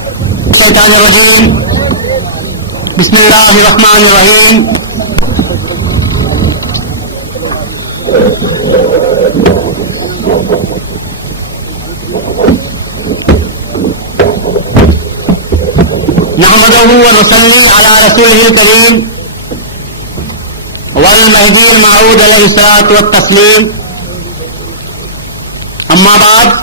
الشیطان الرجیم بسم اللہ الرحمن الرحیم نحمدہ ونصلی علی رسولہ الکریم والمہدی الموعود علیہ الصلاۃ والتسلیم اما بعد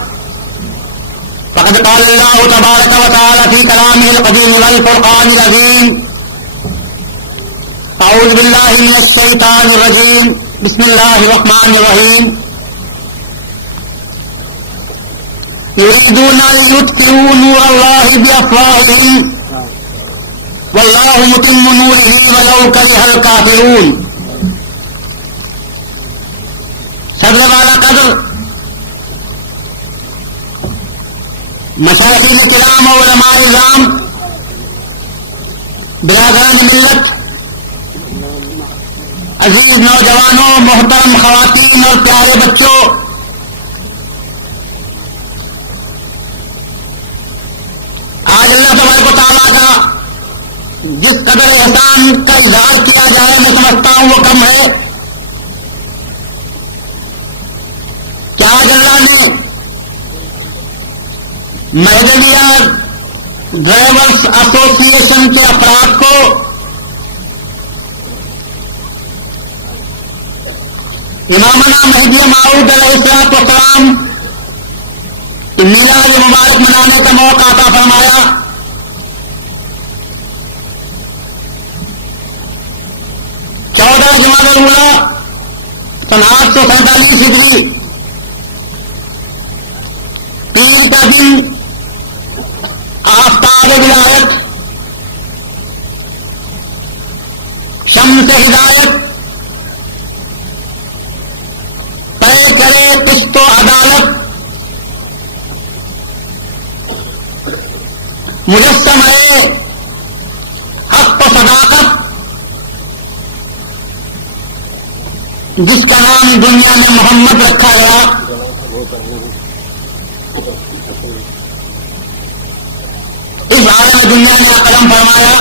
فقد قال اللہ تبارک وتعالی فی کلامہ القدیم والفرقان العظیم اعوذ باللہ من الشیطان الرجیم بسم اللہ الرحمن الرحیم یریدون ان یطفئوا نور اللہ بافواہہم واللہ متم نورہ ولو کرہ الکافرون. صدر والا قدر مشائخ کرام اور علماء اعظام، برادران ملت، عزیز نوجوانوں، محترم خواتین اور پیارے بچوں، آج اللہ تبارک و تعالیٰ کا جس قدر احسان کا اظہار کیا جائے میں سمجھتا ہوں وہ کم ہے کہ آج اللہ نے مہدویہ ڈرائیورس ایسوسی ایشن کے افراد کو امامنا مہدی موعود علیہ الصلوۃ والسلام میلاد مبارک منانے کا موقع عطا فرمایا. جمادی الاولیٰ سن 847 ہجری پیر کا دن، آفتاب ولایت، شمس ہدایت، طے کرے قسط و عدالت، مجسم ہے حق و صداقت، جس کا نام دنیا میں محمد رکھا گیا. اس عالم دنیا نے قدم فرمایا.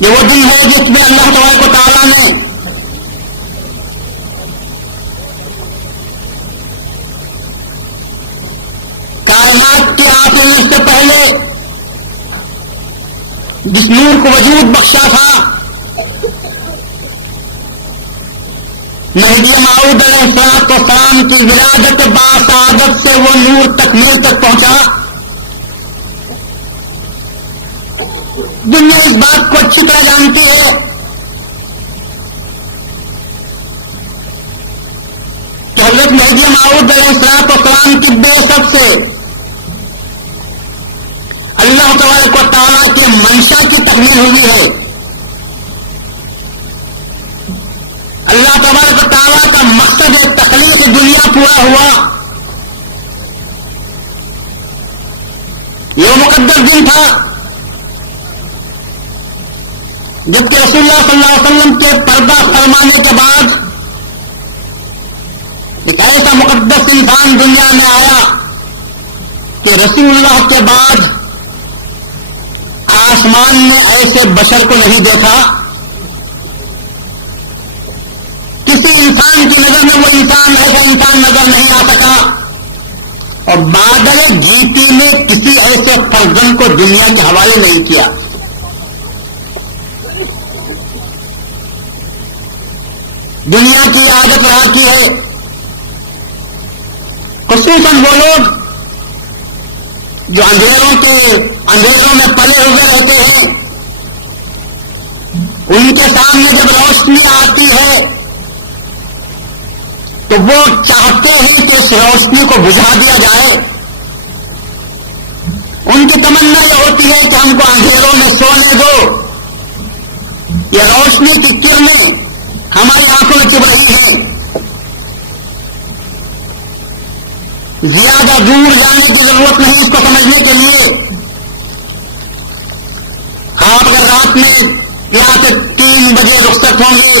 یہ وہ دن ہے جس میں اللہ تبارک و تعالیٰ نے کائنات کے آفرین سے پہلے جس نور کو وجود بخشا تھا، مہدی موعود علیہ الصلوۃ والسلام کی ولادت باسعادت سے وہ نور تکمیل تک پہنچا. دنیا اس بات کو اچھی طرح جانتی ہے کہ حضرت مہدی موعود علیہ الصلوۃ والسلام کی بعثت سے اللہ تبارک و تعالیٰ کے منشا کی تکمیل ہوئی ہے. اللہ تبارک و تعالیٰ کا مقصد تخلیق دنیا پورا ہوا. یہ مقدس دن تھا جبکہ رسول اللہ صلی اللہ علیہ وسلم کے پردہ فرمانے کے بعد ایک ایسا مقدس انسان دنیا میں آیا کہ رسول اللہ کے بعد آسمان میں ایسے بشر کو نہیں دیکھا. کسی انسان کی نظر میں وہ انسان ایسا انسان نظر نہیں آ سکا، اور بادل جیتی نے کسی ایسے فرزند کو دنیا کے حوالے نہیں کیا. دنیا کی عادت رہا کی ہے، خصوصاً وہ لوگ جو اندھیروں میں پلے ہوئے رہتے ہیں، ان کے سامنے جب روشنی آتی ہے تو وہ چاہتے ہیں کہ اس روشنی کو بجھا دیا جائے. ان کی تمنا یہ ہوتی ہے کہ ہم کو اندھیروں میں سونے دو. یہ روشنی کی کرنیں ہماری آنکھوں میں چبھ رہی ہیں. زیادہ دور جانے کی ضرورت نہیں اس کو سمجھنے کے لیے. آپ اگر رات میں یہاں سے 3 بجے رخصت ہوں گے،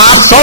800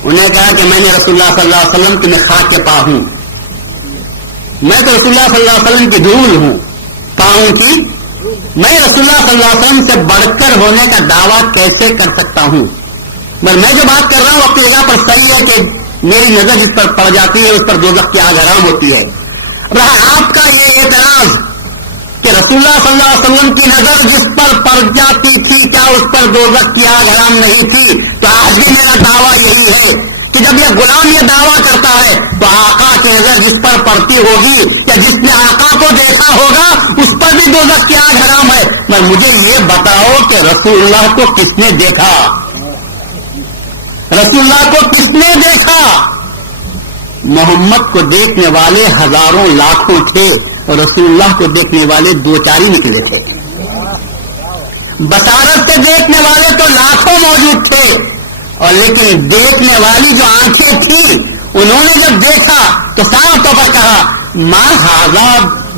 انہیں کہا کہ میں نے رسول اللہ صلی اللہ علیہ وسلم کی میں خاک کے پا ہوں، میں تو رسول اللہ صلی اللہ علیہ وسلم کی دھول ہوں، پاؤں کی، میں رسول اللہ صلی اللہ علیہ وسلم سے بڑھ کر ہونے کا دعویٰ کیسے کر سکتا ہوں؟ میں جو بات کر رہا ہوں اپنی جگہ پر صحیح ہے کہ میری نظر جس پر پڑ جاتی ہے اس پر دوزخ کی آگ حرام ہوتی ہے۔ رہا آپ کا یہ اعتراض کہ رسول اللہ صلی اللہ علیہ وسلم کی نظر جس پر پڑ جاتی تھی کیا اس پر دوزخ کی آگ حرام نہیں تھی؟ تو آج بھی میرا دعویٰ یہی ہے کہ جب یہ غلام یہ دعویٰ کرتا ہے تو آقا کی نظر جس پر پڑتی ہوگی یا جس نے آقا کو دیکھا ہوگا اس پر بھی دوزخ کی آگ حرام ہے۔ میں مجھے یہ بتاؤ کہ رسول اللہ کو کس نے دیکھا؟ رسول اللہ کو کس نے دیکھا؟ محمد کو دیکھنے والے ہزاروں لاکھوں تھے اور رسول اللہ کو دیکھنے والے دو چار ہی نکلے تھے۔ بصارت سے دیکھنے والے تو لاکھوں موجود تھے، اور لیکن دیکھنے والی جو آنکھیں تھی انہوں نے جب دیکھا تو صاف طور پر کہا ما ھذا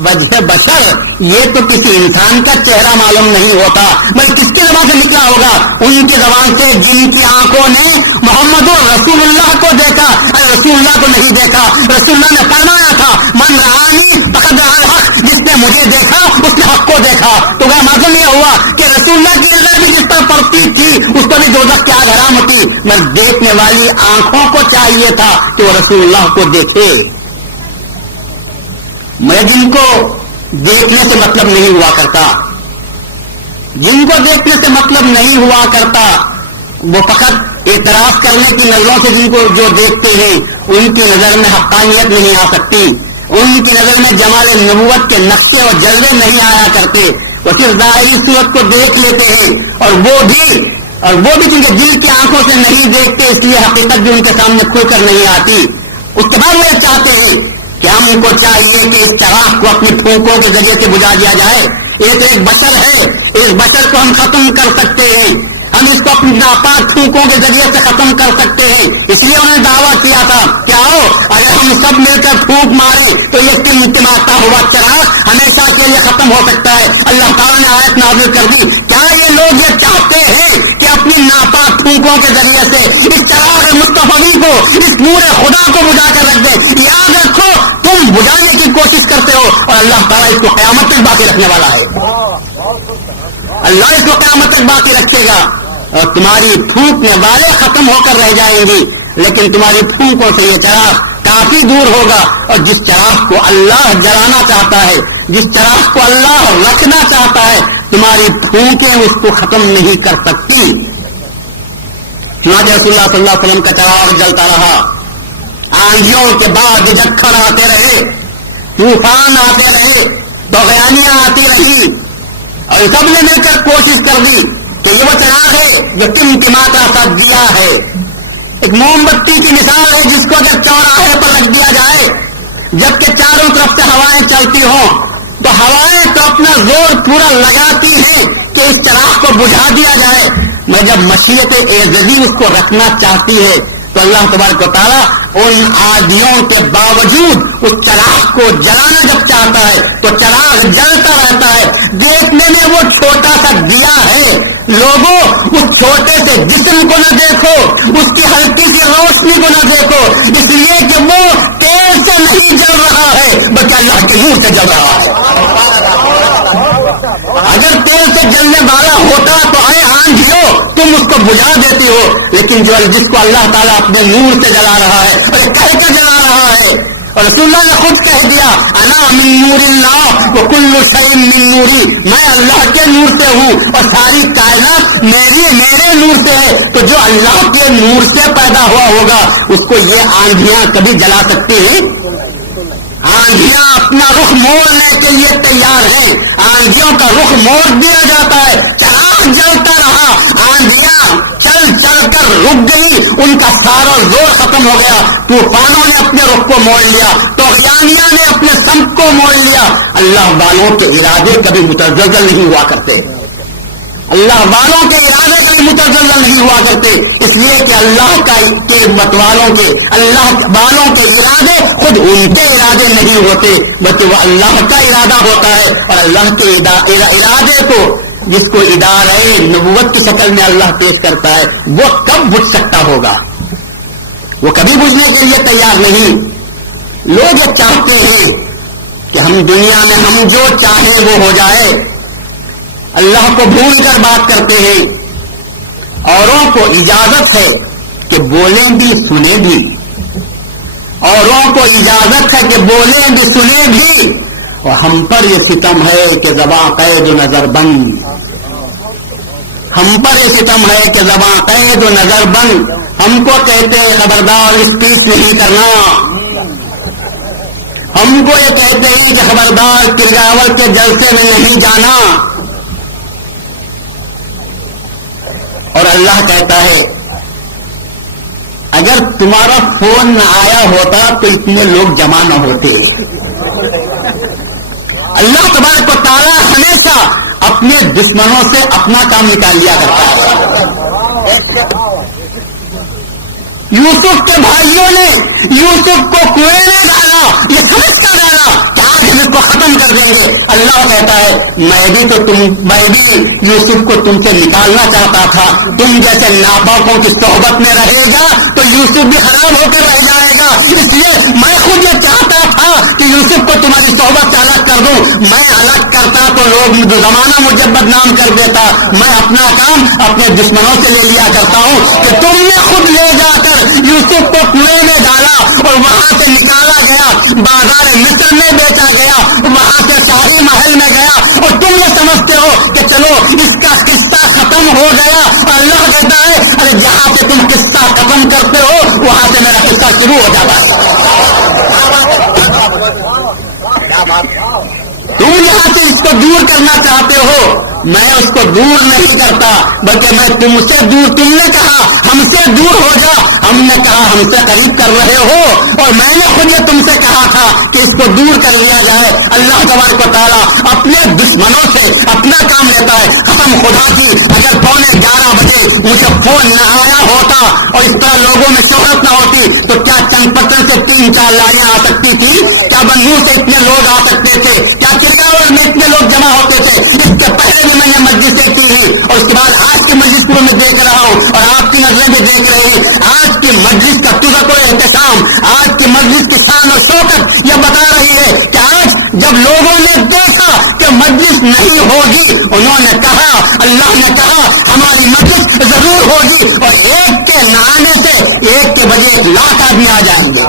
وجہ بشر، یہ تو کسی انسان کا چہرہ معلوم نہیں ہوتا۔ میں کس کی زبان سے نکلا ہوگا؟ ان کی زبان سے جن کی آنکھوں نے محمد رسول اللہ کو دیکھا، رسول اللہ کو نہیں دیکھا۔ رسول اللہ نے فرمایا تھا من رآنی فقد رأى الحق، جس نے مجھے دیکھا اس نے حق کو دیکھا۔ تو وہ معلوم یہ ہوا کہ رسول اللہ کی نظر بھی جس پر پڑتی تھی اس پر بھی دوزخ کی آگ حرام ہوتی۔ میں دیکھنے والی آنکھوں کو چاہیے تھا کہ وہ رسول اللہ کو دیکھے۔ میں جن کو دیکھنے سے مطلب نہیں ہوا کرتا، جن کو دیکھنے سے مطلب نہیں ہوا کرتا، وہ فقط اعتراف کرنے کی نظروں سے جن کو جو دیکھتے ہیں ان کی نظر میں حقانیت نہیں آ سکتی، ان کی نظر میں جمال نبوت کے نقشے اور جلوے نہیں آیا کرتے، وہ صرف ظاہری صورت کو دیکھ لیتے ہیں، اور وہ بھی جن کے دل کی آنکھوں سے نہیں دیکھتے، اس لیے حقیقت بھی ان کے سامنے کھل کر نہیں آتی۔ اس کے بعد وہ چاہتے ہیں کہ ہم کو چاہیے کہ اس چراغ کو اپنی پھونکوں کے ذریعے سے بجھا دیا جائے۔ ایک بشر ہے، اس بشر کو ہم ختم کر سکتے ہیں، ہم اس کو اپنی ناپاک پھونکوں کے ذریعے سے ختم کر سکتے ہیں۔ اس لیے انہوں نے دعویٰ کیا تھا کہ آؤ اگر ہم سب مل کر پھونک مارے تو یہ ٹمٹماتا ہوا چراغ ہمیشہ کے لیے ختم ہو سکتا ہے۔ اللہ تعالیٰ نے آیت نازل کر دی۔ کیا یہ لوگ یہ چاہتے ہیں کہ اپنی ناپاک پھونکوں کے ذریعے سے اس چراغ مصطفی کو، اس نور خدا کو بجھا کر رکھ دیں؟ یاد رکھو تم بجھانے کی کوشش کرتے ہو اور اللہ تعالیٰ اس کو قیامت تک باقی رکھنے والا ہے۔ اللہ اس کو قیامت تک باقی رکھے گا اور تمہاری پھونکنے والے ختم ہو کر رہ جائیں گی، لیکن تمہاری پھونکوں سے یہ چراغ کافی دور ہوگا۔ اور جس چراغ کو اللہ جلانا چاہتا ہے، جس چراغ کو اللہ رکھنا چاہتا ہے، تمہاری پھونکیں اس کو ختم نہیں کر سکتی۔ چنانچہ رسول اللہ صلی اللہ علیہ وسلم کا چراغ جلتا رہا، آندھیوں کے بعد جھکڑ آتے رہے، طوفان آتے رہے، طغیانیاں آتی رہی، اور سب نے مل کر کوشش کر دی کہ یہ وہ چراغ ہے جو ٹمٹماتا سا دیا ہے، ایک موم بتی کی مثال ہے جس کو اگر چوراہے پر رکھ دیا جائے جبکہ چاروں طرف سے ہوائیں چلتی ہوں تو ہوائیں تو اپنا زور پورا لگاتی ہیں کہ اس چراغ کو بجھا دیا جائے، میں جب مشیت اعزازی اس کو رکھنا چاہتی ہے تو اللہ تبارک و تعالیٰ ان آندھیوں کے باوجود اس چراغ کو جلانا جب چاہتا ہے تو چراغ جلتا رہتا ہے۔ دیکھنے میں وہ چھوٹا سا دیا ہے، لوگوں اس چھوٹے سے جسم کو نہ دیکھو، اس کی ہلکی سی روشنی کو نہ دیکھو، اس لیے کہ وہ تیل سے نہیں جل رہا ہے بلکہ اللہ کے نور سے جل رہا ہے۔ اگر تیل سے جلنے والا ہوتا تو اے آندھیو تم اس کو بجھا دیتی ہو، لیکن جس کو اللہ تعالیٰ اپنے نور سے جلا رہا ہے اور کہہ کے جلا رہا ہے، اور رسول اللہ نے خود کہہ دیا انا من نور اللہ وکل شیء من نوری، میں اللہ کے نور سے ہوں اور ساری کائنات میرے نور سے ہے۔ تو جو اللہ کے نور سے پیدا ہوا ہوگا اس کو یہ آندھیاں کبھی جلا سکتی ہیں؟ آندھیاں اپنا رخ موڑنے کے لیے تیار ہیں، آندھیوں کا رخ موڑ دیا جاتا ہے، چراغ جلتا رہا، آندھیاں چل چل کر رک گئی، ان کا سارا زور ختم ہو گیا، طوفانوں نے اپنے رخ کو موڑ لیا، طغیانیاں نے اپنے سمت کو موڑ لیا۔ اللہ والوں کے ارادے کبھی متزلزل نہیں ہوا کرتے، اللہ والوں کے ارادے کبھی متزلزل نہیں ہوا کرتے، اس لیے کہ اللہ کے متوالوں کے، اللہ والوں کے ارادے خود ان کے ارادے نہیں ہوتے بلکہ وہ اللہ کا ارادہ ہوتا ہے، اور اللہ کے ارادے کو جس کو ادارے نبوت کی شکل میں اللہ پیش کرتا ہے وہ کب بجھ سکتا ہوگا؟ وہ کبھی بجھنے کے لیے تیار نہیں. لوگ یہ چاہتے ہیں کہ ہم دنیا میں ہم جو چاہیں وہ ہو جائے. اللہ کو بھول کر بات کرتے ہیں. اوروں کو اجازت ہے کہ بولیں بھی سنیں بھی. اوروں کو اجازت ہے کہ بولیں بھی سنیں بھی. اور ہم پر یہ ستم ہے کہ زباں قید و نظر بند. ہم پر یہ ستم ہے کہ زباں قید و نظر بند. ہم کو کہتے ہیں خبردار اسپیچ نہیں کرنا. ہم کو یہ کہتے ہیں کہ خبردار کرگاول کے جلسے میں نہیں جانا. اور اللہ کہتا ہے اگر تمہارا فون نہ آیا ہوتا تو اتنے لوگ جمع نہ ہوتے. اللہ تبارک و تعالیٰ ہمیشہ اپنے دشمنوں سے اپنا کام نکال لیا کرتا ہے. یوسف کے بھائیوں نے یوسف کو کنویں میں ڈالا, یہ سمجھ کر ڈالا کہ آج ہم اس کو ختم کر دیں گے. اللہ کہتا ہے میں بھی یوسف کو تم سے نکالنا چاہتا تھا. تم جیسے ناپاکوں کی صحبت میں رہے گا تو یوسف بھی خراب ہو کے رہ جائے گا. اس لیے میں خود یہ چاہتا تھا کہ یوسف کو تمہاری صحبت سے الگ کر دوں. میں الگ کرتا تو لوگ زمانہ مجھے بدنام کر دیتا. میں اپنا کام اپنے دشمنوں سے لے لیا کرتا ہوں کہ تم نے خود لے جا کر یوسف کو کنویں میں ڈالا اور وہاں سے نکالا گیا, بازار مصر میں بیچا گیا, وہاں سے شاہی محل میں گیا اور تم یہ سمجھتے ہو کہ چلو اس کا قصہ ختم ہو گیا. اللہ کہتا ہے ارے جہاں سے تم قصہ ختم کرتے ہو وہاں سے میرا قصہ شروع ہو جاتا ہے. تم یہاں سے اس کو دور کرنا چاہتے ہو, میں اس کو دور نہیں کرتا بلکہ میں تم سے دور. تم نے کہا ہم سے دور ہو جا, ہم نے کہا ہم سے قریب کر رہے ہو اور میں نے خود یہ تم سے کہا تھا کہ اس کو دور کر لیا جائے. اللہ تبارک و تعالیٰ اپنے دشمنوں سے اپنا کام لیتا ہے. قسم خدا کی اگر 11:15 بجے مجھے فون نہ آیا ہوتا اور اس طرح لوگوں میں شہرت نہ ہوتی تو کیا چند پتن سے 3-4 لاریاں آ سکتی تھی؟ کیا بنگور سے اتنے لوگ آ سکتے تھے؟ کیا کرگاول میں اتنے لوگ جمع ہوتے تھے؟ اس کے پہلے بھی میں نے مسجد دیکھی تھی اور اس کے بعد آج کی مجلس کو میں دیکھ رہا ہوں اور آپ کی نظریں بھی دیکھ رہی. آج کی مجلس کا تذکر و احتشام, آج کی مجلس کی شان و شوکت یہ بتا رہی ہے کہ آج جب لوگوں نے دیکھا کہ مجلس نہیں ہوگی, انہوں نے کہا, اللہ نے کہا ہماری مجلس ضرور ہوگی اور ایک کے نہ آنے سے ایک کے بجے 1 لاکھ آدمی آ جائیں گے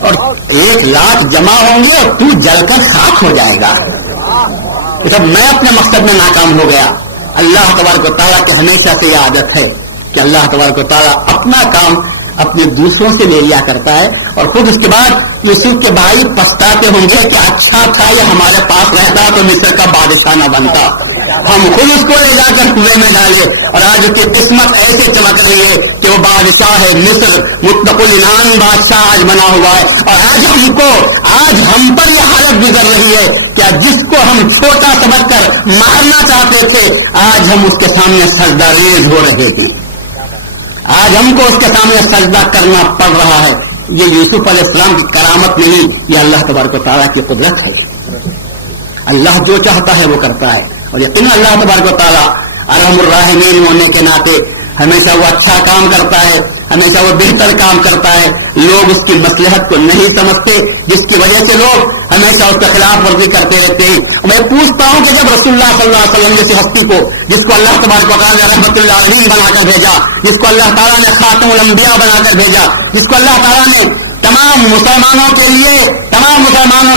اور 1 لاکھ جمع ہوں گے اور تو جل کر خاک ہو جائے گا. جب میں اپنے مقصد میں ناکام ہو گیا. اللہ تبارک و تعالیٰ کی ہمیشہ سے یہ عادت ہے کہ اللہ تبارک و تعالیٰ اپنا کام اپنے دوسروں سے لے لیا کرتا ہے اور خود اس کے بعد یوسف کے بھائی پچھتاتے ہوں گے کہ اچھا تھا یہ ہمارے پاس رہتا تو مصر کا بادشاہ نہ بنتا. ہم خود اس کو لے جا کر کنویں میں ڈالے اور آج اس کی قسمت ایسے چمک رہی ہے کہ وہ بادشاہ ہے مصر, مطلق العنان بادشاہ آج بنا ہوا ہے. اور آج ہم پر یہ حالت گزر رہی ہے کہ جس کو ہم چھوٹا سمجھ کر مارنا چاہتے تھے آج ہم اس کے سامنے سجدہ ریز ہو رہے تھے. آج ہم کو اس کے سامنے سجدہ کرنا پڑ رہا ہے. یہ یوسف علیہ السلام کی کرامت نہیں, یہ اللہ تبارک و تعالیٰ کی قدرت ہے. اللہ جو چاہتا ہے وہ کرتا ہے اور یقیناً اللہ تبارک و تعالیٰ ارحم الراحمین ہونے کے ناطے ہمیشہ وہ اچھا کام کرتا ہے, ہمیشہ وہ بہتر کام کرتا ہے. لوگ اس کی مصلحت کو نہیں سمجھتے جس کی وجہ سے لوگ ہمیشہ اس کے خلاف ورزی کرتے رہتے ہیں. میں پوچھتا ہوں کہ جب رسول اللہ صلی اللہ علیہ وسلم جیسی ہستی کو, جس کو اللہ تبارک و تعالیٰ نے رحمت اللہ علیہ بنا کر بھیجا, جس کو اللہ تعالیٰ نے خاتم الانبیاء بنا کر بھیجا, جس کو اللہ تعالیٰ نے تمام مسلمانوں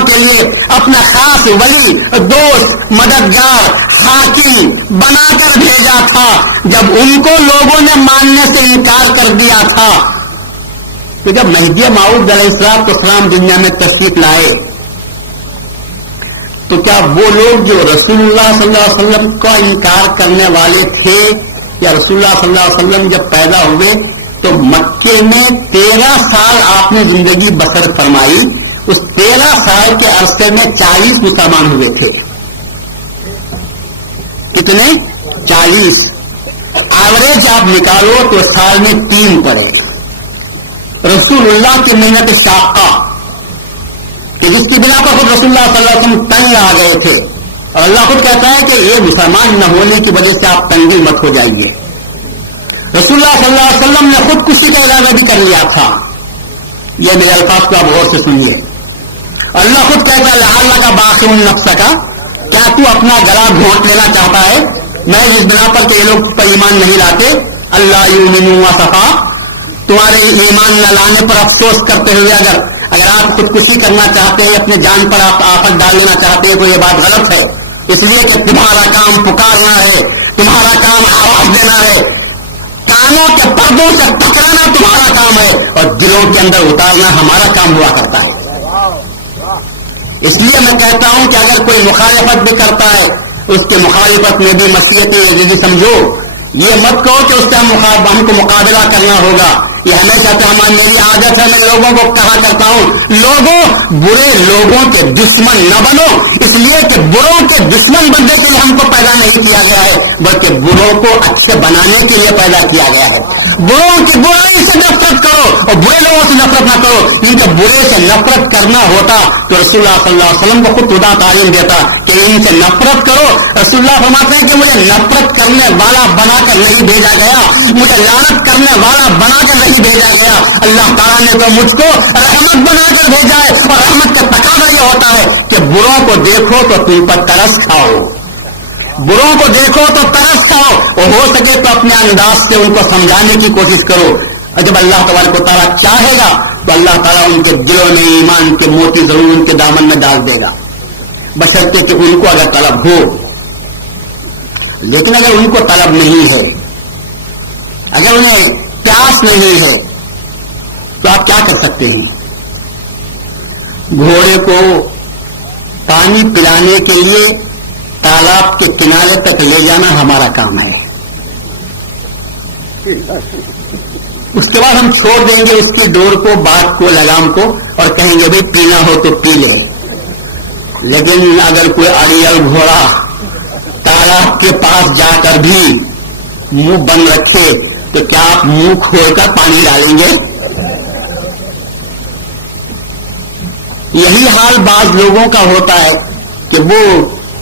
کے لیے اپنا خاص ولی, دوست, مددگار, حاکم بنا کر بھیجا تھا, جب ان کو لوگوں نے ماننے سے انکار کر دیا تھا تو جب مہدی موعود علیہ السلام دنیا میں تشریف لائے تو کیا وہ لوگ جو رسول اللہ صلی اللہ علیہ وسلم کا انکار کرنے والے تھے, یا رسول اللہ صلی اللہ علیہ وسلم جب پیدا ہوئے تو مکے میں 13 سال آپ نے زندگی بسر فرمائی, اس 13 سال کے عرصے میں 40 مسلمان ہوئے تھے. کتنے؟ 40. ایوریج آپ نکالو تو سال میں 3 پڑے. رسول اللہ کی محنت شاقہ کہ جس کی بنا پر خود رسول اللہ صلی اللہ علیہ وسلم تنگ آ گئے تھے, اور اللہ خود کہتا ہے کہ یہ مسلمان نہ ہونے کی وجہ سے آپ تنگی مت ہو جائیے. رسول اللہ صلی اللہ علیہ وسلم نے خودکشی کا ارادہ بھی کر لیا تھا. یہ میرے الفاظ کو آپ غور سے سنیے. اللہ خود کہتا ہے لعلک باخع نفسک کا، کیا تو اپنا گلا گھونٹ لینا چاہتا ہے؟ میں اس بنا پر کہ یہ لوگ پر ایمان نہیں لاتے، اللہ یؤمنوا صفا، تمہارے ایمان نہ لانے پر افسوس کرتے ہوئے اگر آپ خودکشی کرنا چاہتے ہیں، اپنے جان پر آپ آفت ڈال لینا چاہتے ہیں تو یہ بات غلط ہے. اس لیے کہ تمہارا کام پکارنا ہے، تمہارا کام آواز دینا ہے، کانوں کے پردوں سے پکڑنا تمہارا کام ہے، اور دلوں کے اندر اتارنا ہمارا کام ہوا کرتا ہے. اس لیے میں کہتا ہوں کہ اگر کوئی مخالفت بھی کرتا ہے، اس کے مخالفت میں بھی مسیحت سمجھو. یہ مت کہو کہ اس سے ہم کو مقابلہ کرنا ہوگا. یہ ہمیشہ سے میری عادت ہے، میں لوگوں کو کہا کرتا ہوں لوگوں برے لوگوں کے دشمن نہ بنو، اس لیے کہ بروں کے دشمن بننے کے لیے ہم کو پیدا نہیں کیا گیا ہے، بلکہ بروں کو اچھے بنانے کے لیے پیدا کیا گیا ہے. بروں کی برائی سے نفرت کرو اور برے لوگوں سے نفرت نہ کرو. ان کے برے سے نفرت کرنا ہوتا تو رسول اللہ صلی اللہ علیہ وسلم کو خود خدا تعلیم دیتا کہ ان سے نفرت کرو. رسول اللہ فرماتے ہیں کہ مجھے نفرت کرنے والا بنا کر نہیں بھیجا گیا، مجھے لعنت کرنے والا بنا کر نہیں بھیجا گیا. اللہ تعالیٰ نے تو مجھ کو رحمت بنا کر بھیجا ہے، اور رحمت کا تقاضا یہ ہوتا ہے کہ بروں کو دیکھو تو تم پر ترس کھاؤ، بروں کو دیکھو تو ترس کھاؤ، اور ہو سکے تو اپنے انداز سے ان کو سمجھانے کی کوشش کرو. اور جب اللہ تبارک و تعالیٰ چاہے گا تو اللہ تعالیٰ ان کے دلوں میں ایمان کے موتی ضرور ان کے دامن میں ڈال دے گا، بشرطے کہ ان کو اگر طلب ہو. لیکن اگر ان کو طلب نہیں ہے، اگر انہیں پیاس نہیں ہے، تو آپ کیا کر سکتے ہیں؟ گھوڑے کو پانی پلانے کے لیے تالاب کے کنارے تک لے جانا ہمارا کام ہے. اس کے بعد ہم چھوڑ دیں گے اس کی ڈور کو، بات کو، لگام کو، اور کہیں گے بھائی پینا ہو تو پی لے. لیکن اگر کوئی اڑیل گھوڑا تالاب کے پاس جا کر بھی منہ بند رکھے تو کیا آپ منہ کھول کر پانی ڈالیں گے؟ یہی حال بعض لوگوں کا ہوتا ہے کہ وہ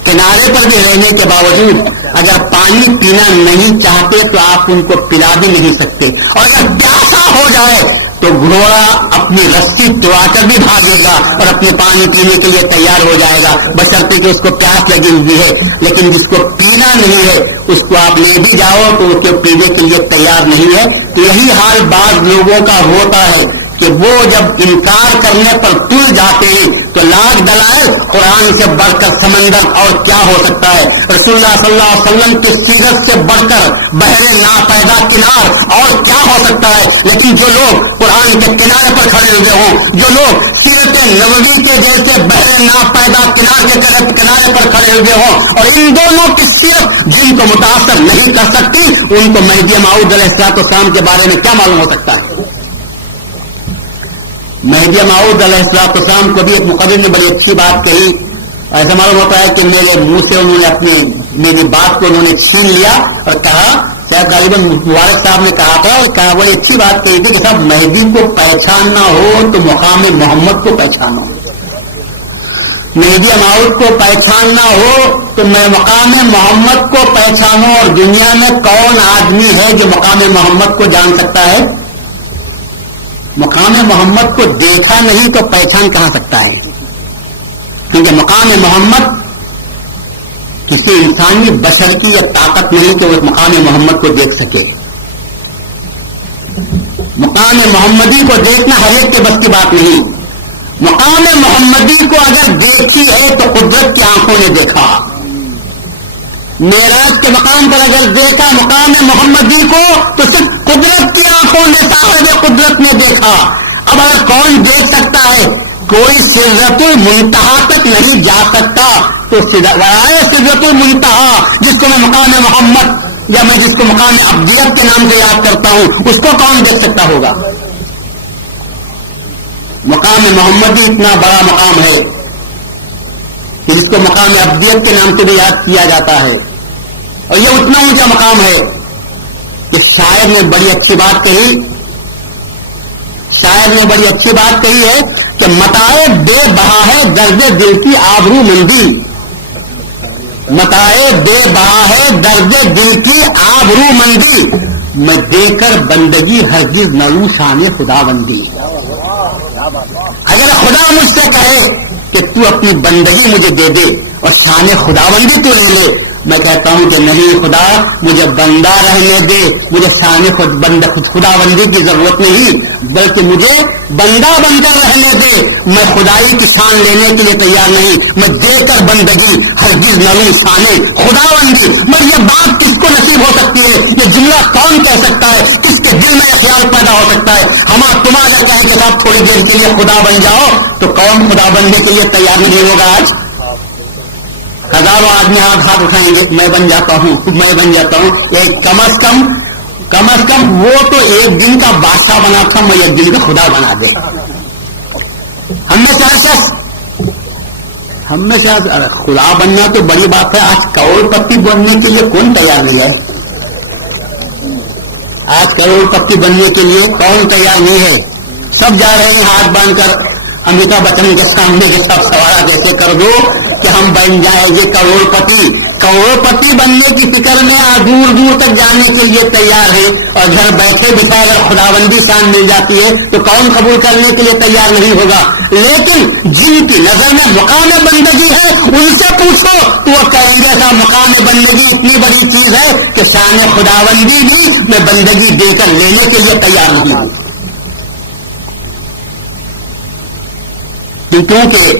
کنارے پر بھی رہنے کے باوجود اگر پانی پینا نہیں چاہتے تو آپ ان کو پلا بھی نہیں سکتے. اور اگر پیاسا ہو جائے تو گھوڑا اپنی رسی توڑا کر بھی بھاگے گا اور اپنے پانی پینے کے لیے تیار ہو جائے گا، بشرطے کہ اس کو پیاس لگی ہوئی ہے. لیکن جس کو پینا نہیں ہے اس کو آپ لے بھی جاؤ تو اس کو پینے کے لیے تیار نہیں ہے. تو یہی حال بعض لوگوں کا ہوتا ہے کہ وہ جب انکار کرنے پر تل جاتے ہیں تو لاکھ دلائل قرآن سے بڑھ کر سمندر اور کیا ہو سکتا ہے، رسول اللہ صلی اللہ علیہ وسلم کی سیرت سے بڑھ کر بحر ناپیدا کنار اور کیا ہو سکتا ہے. لیکن جو لوگ قرآن کے کنارے پر کھڑے ہوئے ہوں، جو لوگ سیرت نبوی کے جیسے بحر ناپیدا کنار کے کنارے پر کھڑے ہوئے ہوں، اور ان دونوں کی سیرت جن کو متاثر نہیں کر سکتی، ان کو مہدی موعود علیہ السلام کے بارے میں کیا معلوم ہو سکتا ہے. مہدی موعود علیہ السلام کو بھی ایک مقرر نے بڑی اچھی بات کہی. ایسا معلوم ہوتا ہے کہ میرے منہ سے انہوں نے میری بات کو انہوں نے چھین لیا اور کہا، شاید غالباً مبارک صاحب نے کہا تھا، اور کہا بڑی اچھی بات کہی تھی کہ صاحب مہدی کو پہچاننا ہو تو مقام محمد کو پہچانو، مہدی موعود کو پہچاننا ہو تو میں مقام محمد کو پہچانو. اور دنیا میں کون آدمی ہے جو مقام محمد کو جان سکتا ہے؟ مقام محمد کو دیکھا نہیں تو پہچان کہاں سکتا ہے؟ کیونکہ مقام محمد کسی انسانی بشر کی یہ طاقت نہیں کہ وہ مقام محمد کو دیکھ سکے. مقام محمدی کو دیکھنا ہر ایک کے بس کی بات نہیں. مقام محمدی کو اگر دیکھی ہے تو قدرت کی آنکھوں نے دیکھا. معراج کے مقام پر اگر دیکھا مقام محمدی کو تو صرف قدرت کی آنکھوں نے، صاحب قدرت نے دیکھا. اب اگر کون دیکھ سکتا ہے؟ کوئی سدرۃ المنتہا تک نہیں جا سکتا. تو سدرۃ المنتہا جس کو میں مقام محمد یا میں جس کو مقام ابدیت کے نام سے یاد کرتا ہوں، اس کو کون دیکھ سکتا ہوگا؟ مقام محمدی اتنا بڑا مقام ہے کہ جس کو مقام ابدیت کے نام سے بھی یاد کیا جاتا ہے، اور یہ اتنا اونچا مقام ہے کہ شاعر نے بڑی اچھی بات کہی. شاعر نے بڑی اچھی بات کہی ہے کہ متاع بے بہا ہے درد دل کی آبرو مندی. متاع بے بہا ہے درد دل کی آبرو مندی. میں دے کر بندگی ہرگز نہ لوں شان خدا بندی. اگر خدا مجھ سے کہے کہ تو اپنی بندگی مجھے دے دے اور شان خدا بندی تو لے لے، میں کہتا ہوں کہ نہیں خدا، مجھے بندہ رہنے دے، مجھے شان خدا بندی کی ضرورت نہیں، بلکہ مجھے بندہ بن کر رہنے دے. میں خدائی کی شان لینے کے لیے تیار نہیں، میں دے کر بندگی ہرگز نہ لوں شان خدا بندی. میں یہ بات کس کو نصیب ہو سکتی ہے؟ یہ جملہ کون کہہ سکتا ہے؟ کس کے دل میں یہ خیال پیدا ہو سکتا ہے؟ تم اگر کہیں کہ آپ تھوڑی دیر کے لیے خدا بن جاؤ تو کون خدا بننے کے لیے تیار نہیں ہوگا؟ آج ہزاروں آدمی ہاتھ اٹھائیں گے، میں بن جاتا ہوں، میں بن جاتا ہوں. ایک کم از کم وہ تو ایک دن کا بادشاہ بنا تھا، میں ایک دن کا خدا بنا دے. ہم میں سے خدا بننا تو بڑی بات ہے، آج کروڑ پتی بننے کے لیے کون تیار نہیں ہے؟ آج کروڑ پتی بننے کے لیے کون تیار نہیں ہے؟ سب جا رہے ہیں ہاتھ باندھ کر امیتابھ بچن کے سامنے کے سب سوارا جیسے کر دو کہ ہم بن جائیں گے کروڑ پتی بننے کی فکر میں دور دور تک جانے کے لیے تیار ہے، اور گھر بیٹھے بٹھا اگر خداوندی شان مل جاتی ہے تو کون قبول کرنے کے لیے تیار نہیں ہوگا؟ لیکن جن کی نظر میں مقام بندگی ہے ان سے پوچھو تو وہ کہیں گے کہ مقام بندگی اتنی بڑی چیز ہے کہ شان خداوندی بھی میں بندگی دے کر لینے کے لیے تیار نہیں ہوں. کیونکہ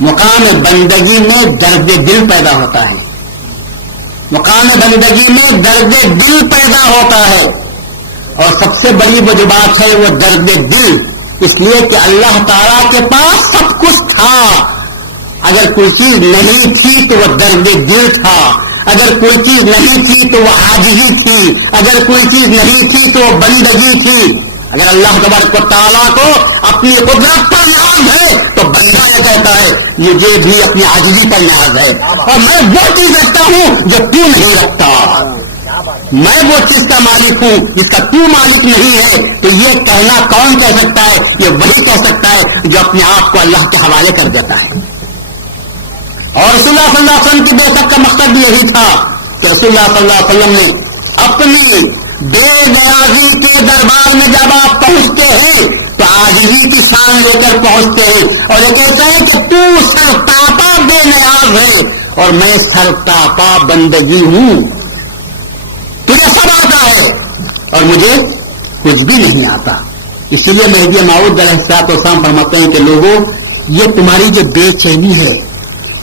مقام بندگی میں درد دل پیدا ہوتا ہے، مقام بندگی میں درد دل پیدا ہوتا ہے. اور سب سے بڑی وہ جو بات ہے وہ درد دل، اس لیے کہ اللہ تعالیٰ کے پاس سب کچھ تھا. اگر کوئی چیز نہیں تھی تو وہ درد دل تھا، اگر کوئی چیز نہیں تھی تو وہ عاجزی تھی، اگر کوئی چیز نہیں تھی تو وہ بندگی تھی. اگر اللہ تبارک و تعالیٰ کو اپنی قدرت پر نیاز ہے تو بندہ یہ کہتا ہے مجھے بھی اپنی عاجزی پر نیاز ہے، اور میں وہ چیز رکھتا ہوں جو تو نہیں رکھتا. میں وہ چیز کا مالک ہوں جس کا تو مالک نہیں ہے. تو یہ کہنا کون کہہ سکتا ہے؟ یہ وہی کہہ سکتا ہے جو اپنے آپ کو اللہ کے حوالے کر دیتا ہے. اور رسول اللہ صلی اللہ علیہ وسلم کی بعثت کا مقصد بھی یہی تھا کہ رسول اللہ صلی اللہ علیہ وسلم نے اپنی بے نیازی کے دربار میں جب آپ پہنچتے ہیں تو عاجزی کی شان لے کر پہنچتے ہیں، اور یہ کہتے ہیں کہ تو سرتاپا بے نیاز ہے اور میں سرتاپا بندگی ہوں. تجھے سب آتا ہے اور مجھے کچھ بھی نہیں آتا. اسی لیے مہدی موعود علیہ السلام فرماتے ہیں کہ لوگوں، یہ تمہاری جو بے چینی ہے،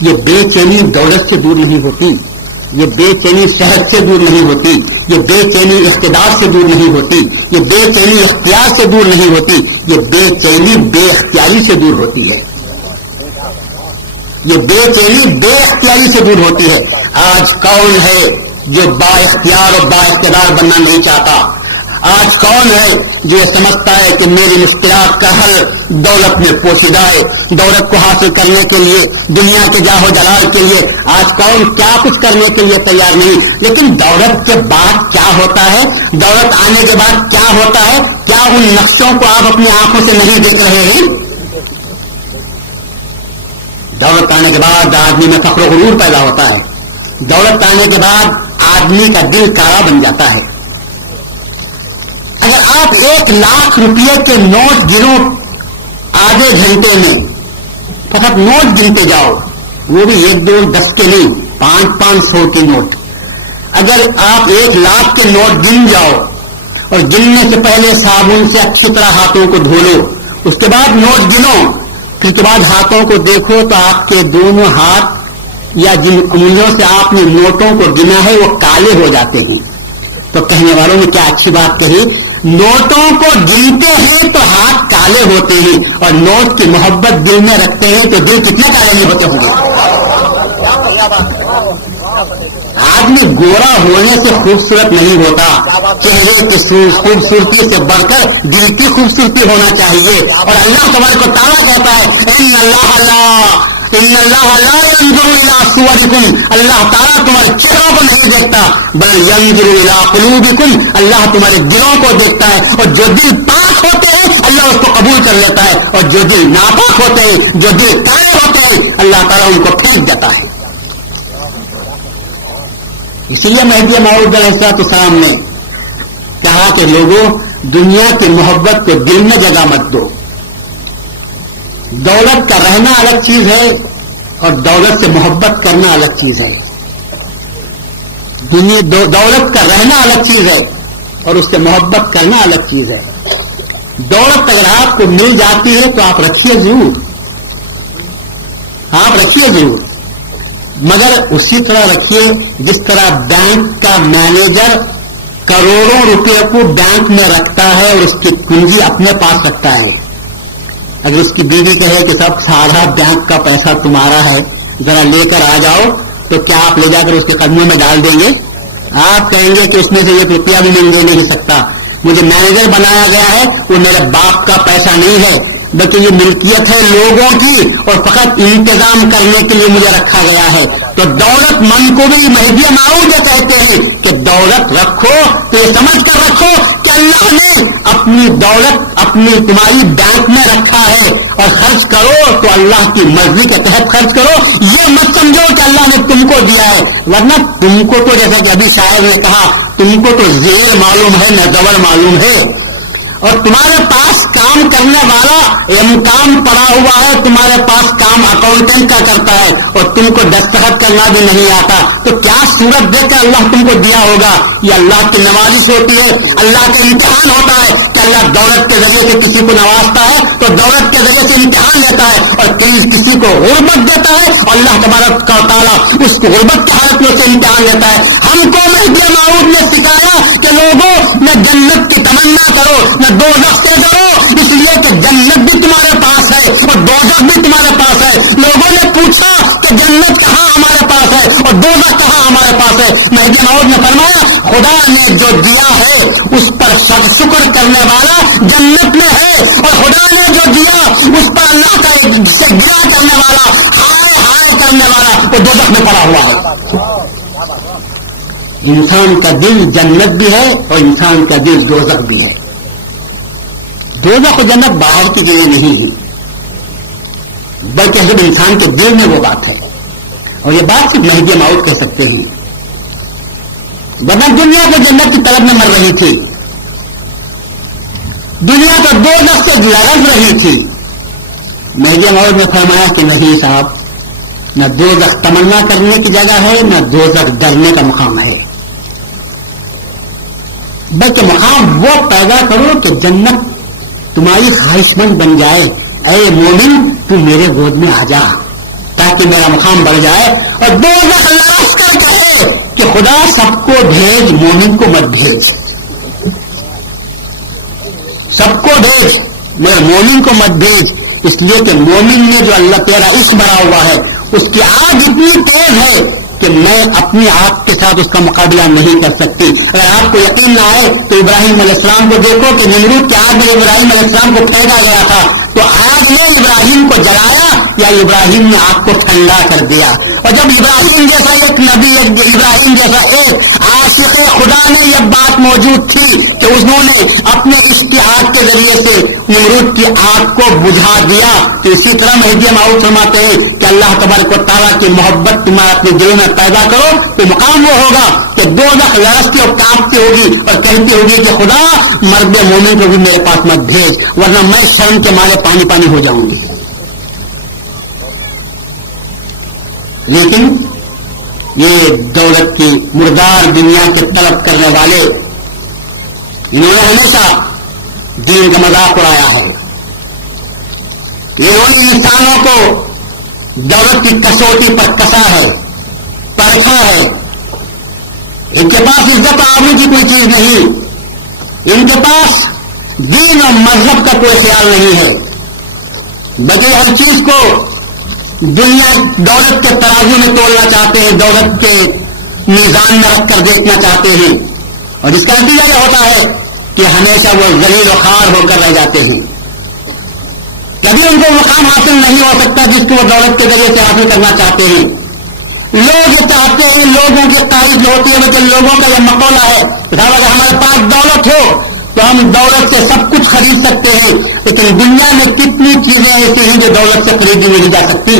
یہ بے چینی دولت سے دور نہیں ہوتی، یہ بے چینی صحت سے دور نہیں ہوتی، یہ بے چینی اقتدار سے دور نہیں ہوتی، یہ بے چینی اختیار سے دور نہیں ہوتی، یہ بے چینی بے اختیاری سے دور ہوتی ہے. یہ بے چینی بے اختیاری سے دور ہوتی ہے. آج کون ہے جو با اختیار اور با اقتدار بننا نہیں چاہتا؟ آج کون ہے جو سمجھتا ہے کہ میری مشکلات کا حل دولت میں پوشیدہ ہے؟ دولت کو حاصل کرنے کے لیے، دنیا کے جاہ و جلال کے لیے آج کون کیا کچھ کرنے کے لیے تیار نہیں. لیکن دولت کے بعد کیا ہوتا ہے؟ دولت آنے کے بعد کیا ہوتا ہے؟ کیا ان نقشوں کو آپ اپنی آنکھوں سے نہیں دیکھ رہے ہیں؟ دولت آنے کے بعد آدمی میں فخر و غرور پیدا ہوتا ہے. دولت آنے کے بعد آدمی کا دل کالا بن جاتا ہے. اگر آپ 1,00,000 روپئے کے نوٹ گنو آدھے گھنٹے میں، فقط نوٹ گنتے جاؤ، وہ بھی 1 2 10 کے نہیں، 500 کے نوٹ. اگر آپ 1,00,000 کے نوٹ گن جاؤ اور گننے سے پہلے صابن سے اچھی طرح ہاتھوں کو دھو لو، اس کے بعد نوٹ گنو، پھر اس کے بعد ہاتھوں کو دیکھو تو آپ کے دونوں ہاتھ یا جن انگلیوں سے آپ نے نوٹوں کو گنا ہے وہ کالے ہو جاتے ہیں. تو کہنے والوں نے کیا اچھی بات کہی، نوٹوں کو گنتے ہیں تو ہاتھ کالے ہوتے ہیں، اور نوٹ کی محبت دل میں رکھتے ہیں تو دل کتنے کالے نہیں ہوتے ہوں گے. آدمی گورا ہونے سے خوبصورت نہیں ہوتا، چہرے کی خوبصورتی سے بڑھ کر دل کی خوبصورتی ہونا چاہیے. اور اللہ تبارک و تعالیٰ کہتا ہے ان اللہ لا ينظر الى صورکم، اللہ تعالیٰ تمہارے چہروں کو نہیں دیکھتا، بل ينظر الى قلوبکم، اللہ تمہارے دلوں کو دیکھتا ہے. اور جو دل پاک ہوتے ہیں اللہ اس کو قبول کر لیتا ہے، اور جو دل ناپاک ہوتے ہیں، جو دل کالے ہوتے ہیں، اللہ تعالیٰ ان کو پھینک دیتا ہے. اسی لیے مہدی موعود علیہ السلام نے کہا کہ لوگوں دنیا کی محبت کو دل میں جگہ مت دو. دولت کا رہنا الگ چیز ہے اور دولت سے محبت کرنا الگ چیز ہے. دولت کا رہنا الگ چیز ہے اور اس سے محبت کرنا الگ چیز ہے. دولت اگر آپ کو مل جاتی ہے تو آپ رکھیے ضرور, آپ رکھیے ضرور, مگر اسی طرح رکھیے جس طرح بینک کا مینیجر کروڑوں روپے کو بینک میں رکھتا ہے اور اس کی کنجی اپنے پاس رکھتا ہے. اگر اس کی بیوی کہے کہ سب سارا بینک کا پیسہ تمہارا ہے, ذرا لے کر آ جاؤ, تو کیا آپ لے جا کر اس کے قدموں میں ڈال دیں گے؟ آپ کہیں گے کہ اس میں سے ایک روپیہ بھی میں دے نہیں سکتا. مجھے مینیجر بنایا گیا ہے, وہ میرے باپ کا پیسہ نہیں ہے بلکہ یہ ملکیت ہے لوگوں کی اور فقط انتظام کرنے کے لیے مجھے رکھا گیا ہے. تو دولت مند کو بھی مہدی موعود کہتے ہیں کہ دولت رکھو تو یہ سمجھ کر رکھو کہ اللہ نے اپنی دولت اپنی تمہاری بینک میں رکھا ہے اور خرچ کرو تو اللہ کی مرضی کے تحت خرچ کرو. یہ مت سمجھو کہ اللہ نے تم کو دیا ہے, ورنہ تم کو تو جیسا کہ ابھی شاعر نے کہا تم کو تو زیر معلوم ہے نہ زبر معلوم ہے, اور تمہارے پاس کام کرنے والا امکان پڑا ہوا ہے, تمہارے پاس کام اکاؤنٹنٹ کا کرتا ہے اور تم کو دستخط کرنا بھی نہیں آتا. تو کیا صورت دے کر اللہ تم کو دیا ہوگا؟ یہ اللہ کی نوازش ہوتی ہے, اللہ کا امتحان ہوتا ہے کہ اللہ دولت کے ذریعے سے کسی کو نوازتا ہے تو دولت کے ذریعے سے امتحان لیتا ہے, اور کسی کو غربت دیتا ہے اور اللہ تبارک و تعالیٰ اس کو غربت کی حالت میں سے امتحان لیتا ہے. ہم کو مہدی موعود نے سکھایا کہ لوگوں نہ جنت کی تمنا کرو نہ دوزخ سے ڈرو, اس لیے کہ جنت بھی تمہارے پاس ہے اور دوزخ بھی تمہارے پاس ہے. لوگوں نے پوچھا کہ جنت کہاں ہمارے پاس ہے اور دوزخ کہاں ہمارے پاس ہے؟ مہدی موعود نے فرمایا خدا نے جو دیا ہے اس پر شکر کرنے والا جنت میں ہے, اور خدا نے جو دیا اس پر اللہ کا سے گرا کرنے والا ہائے ہائے کرنے والا وہ دوزخ میں پڑا ہوا ہے. انسان کا دل جنت بھی ہے اور انسان کا دل دوزخ بھی ہے. دوزخ و جنت باہر کی چیزیں نہیں ہے بلکہ جب انسان کے دل میں وہ بات ہے, اور یہ بات صرف مہدی موعود کہہ سکتے ہیں, ورنہ دنیا کو جنت کی طلب میں مر رہی تھی, دنیا کو دوزخ سے لڑ رہی تھی. مہدی موعود نے فرمایا کہ نہیں صاحب, نہ دوزخ تمنا کرنے کی جگہ ہے نہ دوزخ ڈرنے کا مقام ہے, بلکہ مقام وہ پیدا کرو کہ جنت تمہاری خواہش مند بن جائے. اے مومن تو میرے گود میں آ جا تاکہ میرا مقام بڑھ جائے, اور دوزخ لاش کر کہے کہ خدا سب کو بھیج مومن کو مت بھیج, سب کو بھیج مگر مومن کو مت بھیج, اس لیے کہ مومن نے جو اللہ تیرا عشق بنا ہوا ہے اس کی آگ اتنی تیز ہے کہ میں اپنی آگ کے ساتھ اس کا مقابلہ نہیں کر سکتی. اگر آپ کو یقین نہ آئے تو ابراہیم علیہ السلام کو دیکھو کہ نمرود کی آگ میں ابراہیم علیہ السلام کو پھینکا گیا تھا, تو آگ نے ابراہیم کو جلایا یا ابراہیم نے آگ کو ٹھنڈا کر دیا؟ اور جب ابراہیم جیسا ایک نبی, ابراہیم جیسا ایک عاشق خدا میں یہ بات موجود تھی کہ انہوں نے اپنے عشق کی آگ کے ذریعے سے نمرود کی آگ کو بجھا دیا, تو اسی طرح مہدی موعود فرماتے ہیں کہ اللہ تبارک و تعالیٰ کی محبت تمہارے اپنے دل میں پیدا کرو تو مقام وہ ہوگا کہ دوزخ لرزتی اور کانپتی ہوگی اور کہتی ہوگی کہ خدا مرد مومن کو بھی میرے پاس مت بھیج, ورنہ میں شرم کے مارے پانی پانی ہو جاؤں گی. لیکن یہ دولت کی مردار دنیا کے طلب کرنے والے انہوں نے ہمیشہ دین کا مذاق اڑایا ہے. انہوں نے انسانوں کو دولت کی کسوٹی پر کسا ہے, پرکھا ہے. ان کے پاس عزت آبرو کی کوئی چیز نہیں, ان کے پاس دین اور مذہب کا کوئی خیال نہیں ہے, بلکہ ہر چیز کو دنیا دولت کے ترازو میں تولنا چاہتے ہیں, دولت کے میزان میں رکھ کر دیکھنا چاہتے ہیں, اور اس کا نتیجہ یہ ہوتا ہے کہ ہمیشہ وہ ذلیل و خوار ہو کر رہ جاتے ہیں. کبھی ان کو مقام حاصل نہیں ہو سکتا جس کو وہ دولت کے ذریعے سے حاصل کرنا چاہتے ہیں. لوگ چاہتے ہیں, لوگوں کی تعریف ہوتی ہے, لیکن لوگوں کا یہ مقولہ ہے کہ اگر ہمارے پاس دولت ہو تو ہم دولت سے سب کچھ خرید سکتے ہیں, لیکن دنیا میں کتنی چیزیں ایسی ہیں جو دولت سے خریدی نہیں جا سکتی.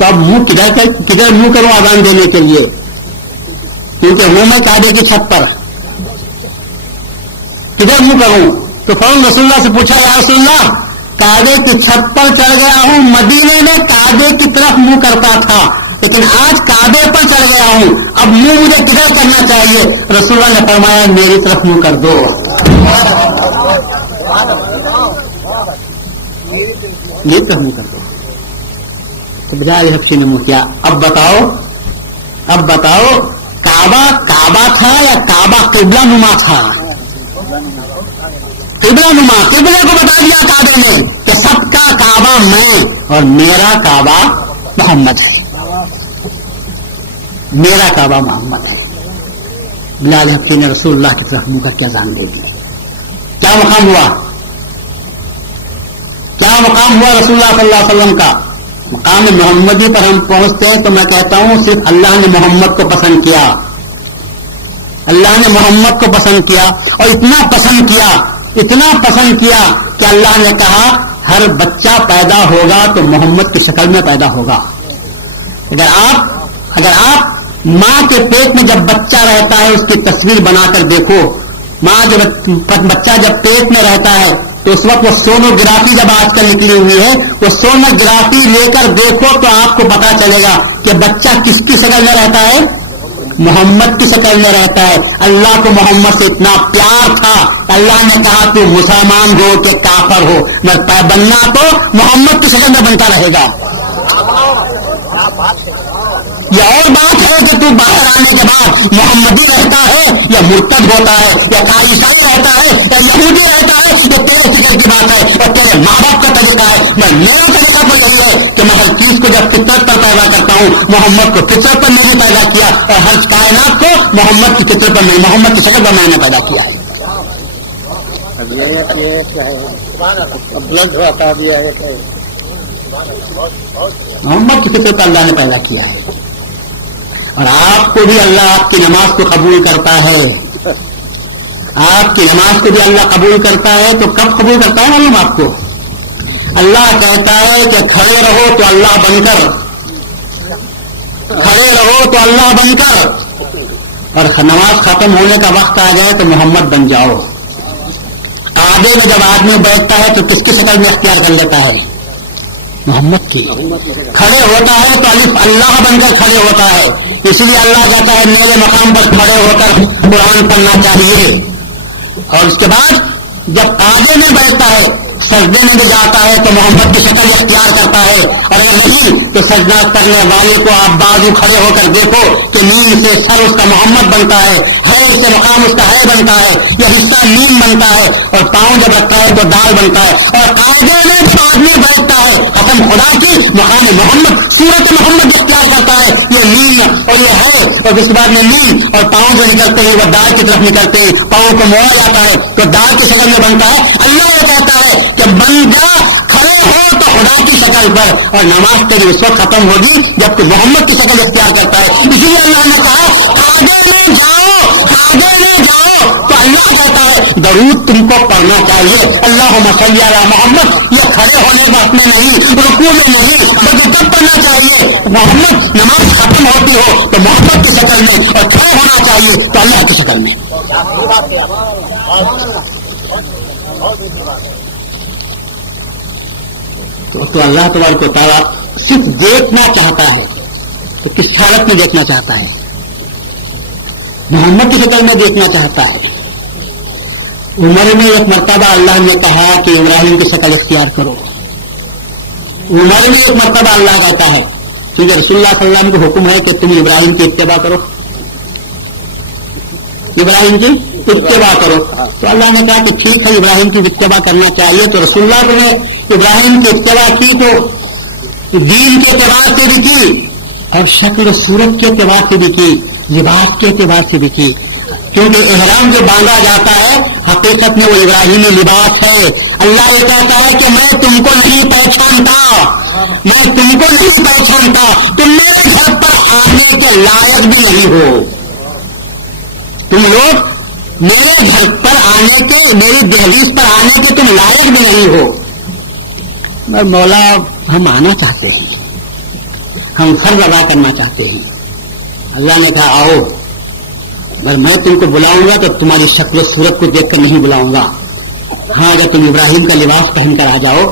تو اب منہ کدھر منہ کروں آزان دینے کے لیے، کیونکہ ہوں میں کعبے کی چھت پر، کدھر منہ کروں؟ تو فوراً رسول اللہ سے پوچھا یا رسول اللہ کعبے کی چھت پر چڑھ گیا ہوں، مدینے میں کعبے کی طرف منہ کرتا تھا لیکن آج کعبے پر چڑھ گیا ہوں، اب منہ مجھے کدھر کرنا چاہیے؟ رسول اللہ نے فرمایا میری طرف منہ کر دو، یہ طرف منہ کر دو۔ تو بجائے حفصی نے منہ کیا۔ اب بتاؤ کعبہ تھا یا کعبہ قبلہ نما تھا؟ قبلہ نما، قبلے کو بتا دیا کعبے نے کہ سب کا کعبہ میں اور میرا کعبہ محمد ہے، میرا کعبہ محمد ہے۔ بلال حبشی نے رسول اللہ کی طرف منہ کر کے اذان دے دی۔ کیا مقام ہوا رسول اللہ صلی اللہ علیہ وسلم کا؟ مقام محمدی پر ہم پہنچتے ہیں تو میں کہتا ہوں صرف اللہ نے محمد کو پسند کیا، اللہ نے محمد کو پسند کیا، اور اتنا پسند کیا کہ اللہ نے کہا ہر بچہ پیدا ہوگا تو محمد کی شکل میں پیدا ہوگا۔ اگر آپ ماں کے پیٹ میں جب بچہ رہتا ہے اس کی تصویر بنا کر دیکھو، بچہ جب پیٹ میں رہتا ہے تو اس وقت وہ سونوگرافی جب آج کل نکلی ہوئی ہے، وہ سونوگرافی لے کر دیکھو تو آپ کو پتا چلے گا کہ بچہ کس کی شکل میں رہتا ہے، محمد کی شکل میں رہتا ہے۔ اللہ کو محمد سے اتنا پیار تھا، اللہ نے کہا تو مسلمان ہو کہ کافر ہو، میں بننا تو محمد کی شکل میں بنتا رہے گا۔ یہ اور بات ہے کہ تو باہر آنے کے بعد محمدی رہتا ہے یا مرتد ہوتا ہے یا عیسائی رہتا ہے یا یہودی رہتا ہے، یہ تیرے فکر کی بات ہے اور تیرے ماں باپ کا طریقہ ہے۔ میرا طریقہ تو یہی ہے کہ میں ہر چیز کو جب فطرت پر پیدا کرتا ہوں، محمد کو فطرت پر میں نے پیدا کیا اور ہر کائنات کو محمد کی فطرت پر محمد کی شکل پر میں نے پیدا کیا ہے۔ محمد کی فطرت اللہ نے پیدا کیا ہے، اور آپ کو بھی اللہ آپ کی نماز کو قبول کرتا ہے، آپ کی نماز کو بھی اللہ قبول کرتا ہے۔ تو کب قبول کرتا ہے معلوم آپ کو؟ اللہ کہتا ہے کہ کھڑے رہو تو اللہ بن کر، کھڑے رہو تو اللہ بن کر، اور نماز ختم ہونے کا وقت آ جائے تو محمد بن جاؤ۔ آگے میں جب آدمی بیٹھتا ہے تو کس کی شکل میں اختیار کر لیتا ہے؟ محمد کی۔ کھڑے ہوتا ہے تو اللہ بن کر کھڑے ہوتا ہے، اس لیے اللہ کہتا ہے میرے مقام پر کھڑے ہو کر قرآن پڑھنا چاہیے۔ اور اس کے بعد جب آگے میں بیٹھتا ہے، سجدے میں بھی جاتا ہے تو محمد کی شکل اختیار کرتا ہے، اور اگر نہیں تو سجدہ کرنے والے کو آپ بازو کھڑے ہو کر دیکھو کہ نیم سے سر اس کا محمد بنتا ہے سے مقام اس کا ہے بنتا ہے، یہ حصہ نیم بنتا ہے، اور پاؤں جب رکھتا ہے تو دال بنتا ہے، اور آگے میں جب آدمی بیٹھتا ہے قسم خدا کی مقام محمد صورت محمد اختیار کرتا ہے، یہ نیم اور یہ ہے، اور اس کے بعد میں نیم اور پاؤں جو نکلتے ہیں وہ دال کی طرف نکلتے ہیں، پاؤں کو موڑا جاتا ہے تو دال کی شکل میں بنتا ہے۔ اللہ یہ کہتا ہے کہ بن جا، کھڑے ہو تو خدا کی شکل پر، اور نماز تیری اس وقت ختم ہوگی جب تو محمد کی شکل اختیار کرتا ہے۔ اسی لیے اللہ نے کہا آگے میں جاؤ، آگے میں جاؤ، تو اللہ کہتا ہے درود تم کو پڑھنا چاہیے، اللہم صلی علی محمد۔ یہ کھڑے ہونے وقت میں نہیں، رکوع میں نہیں، بلکہ کب پڑھنا چاہیے؟ محمد نماز ختم ہوتی ہو تو محمد کی شکل میں، اور کھڑے ہونا چاہیے تو اللہ کی شکل میں۔ تو اللہ تبارک و تعالیٰ صرف دیکھنا چاہتا ہے کہ کس حالت میں دیکھنا چاہتا ہے، محمد کی شکل میں دیکھنا چاہتا ہے۔ عمر میں ایک مرتبہ اللہ نے کہا کہ ابراہیم کی شکل اختیار کرو، عمر میں ایک مرتبہ اللہ کہتا ہے، کیونکہ رسول اللہ صلی اللہ علیہ وسلم کو حکم ہے کہ تم ابراہیم کی اتباع کرو، ابراہیم کی اتباع کرو۔ تو اللہ نے کہا کہ ٹھیک ہے ابراہیم کی اتباع کرنا چاہیے، تو رسول اللہ نے ابراہیم کی اتباع کی تو دین کے اعتبار سے بھی کی، اور شکل و صورت کے اعتبار سے بھی کی، لباس کے اعتبار سے بھی کی، کیونکہ احرام جو باندھا جاتا ہے حقیقت میں وہ ابراہیمی لباس ہے۔ اللہ یہ کہتا ہے کہ میں تم کو نہیں پہچانتا، میں تم کو نہیں پہچانتا، تم میرے گھر پر آنے کے لائق بھی نہیں ہو، تم لوگ میرے گھر پر آنے کے، میری دہلیز پر آنے کے تم لائق بھی نہیں ہو۔ مولا ہم آنا چاہتے ہیں، ہم فرض ادا کرنا چاہتے ہیں. اللہ نے کہا آؤ، اگر میں تم کو بلاؤں گا تو تمہاری شکل و صورت کو دیکھ کر نہیں بلاؤں گا. ہاں اگر تم ابراہیم کا لباس پہن کر آ جاؤ،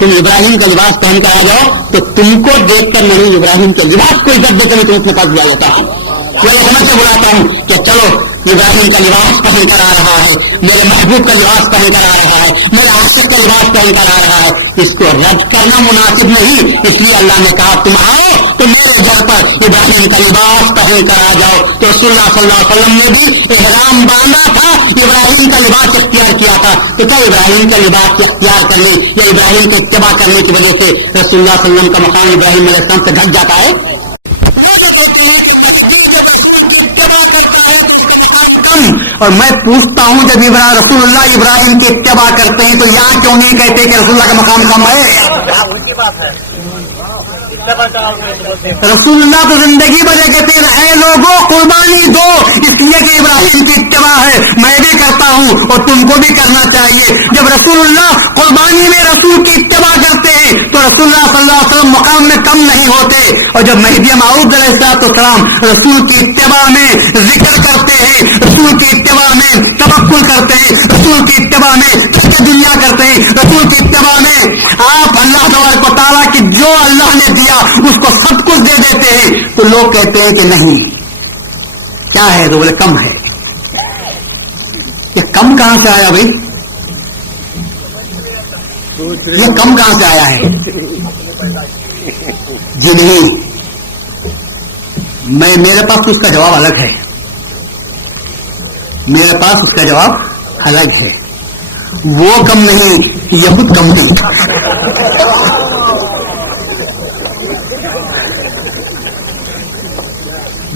تم ابراہیم کا لباس پہن کر آ جاؤ تو تم کو دیکھ کر میں ابراہیم کے لباس کو عزت دے کر میں تمہیں اپنے پاس بلا لیتا ہوں. میں سمجھ سے بلاتا ہوں کہ چلو ابراہیم کا لباس پہن کر آ رہا ہے، میرے محبوب کا لباس پہن کر آ رہا ہے، میرے عاشق کا لباس پہن کر آ رہا ہے. اس کو رد کرنا مناسب نہیں، اس لیے اللہ نے کہا تم آؤ تو میرے گھر پر ابراہیم کا لباس پہن کر آ جاؤ. تو رسول اللہ صلی اللہ علیہ وسلم نے بھی احرام باندھا تھا، ابراہیم کا لباس اختیار کیا تھا. تو کیا ابراہیم کا لباس اختیار کرنے یا ابراہیم کو اتباع کرنے کی وجہ سے رسول اللہ صلی اللہ علیہ وسلم کا مقام ابراہیم علیہ السلام سے گھٹ جاتا ہے؟ اور میں پوچھتا ہوں جب رسول اللہ ابراہیم کی اتباع کرتے ہیں تو یہاں کیوں نہیں کہتے کہ رسول اللہ کا مقام کم ہے؟ رسول اللہ تو زندگی بھر کہتے ہیں اے لوگوں قربانی دو، اس لیے کہ ابراہیم کی اتباع ہے، میں بھی کرتا ہوں اور تم کو بھی کرنا چاہیے. جب رسول اللہ قربانی میں رسول کی اتباع کرتے ہیں تو رسول اللہ صلی اللہ علیہ وسلم مقام میں کم نہیں ہوتے. اور جب مہدی موعود علیہ السلام رسول کی اتباع میں ذکر کرتے ہیں، رسول کی اتباع میں توکل کرتے ہیں، رسول کی اتباع میں دنیا کرتے ہیں، رسول کی اتباع میں آپ اللہ تبارک و تعالیٰ کی جو اللہ نے دیا اس کو سب کچھ دے دیتے ہیں، تو لوگ کہتے ہیں کہ نہیں کیا ہے تو بولے کم ہے. یہ کم کہاں سے آیا بھائی؟ یہ کم کہاں سے آیا ہے؟ جی نہیں، میرے پاس تو اس کا جواب الگ ہے، میرے پاس اس کا جواب الگ ہے. وہ کم نہیں، یہ خود کم نہیں.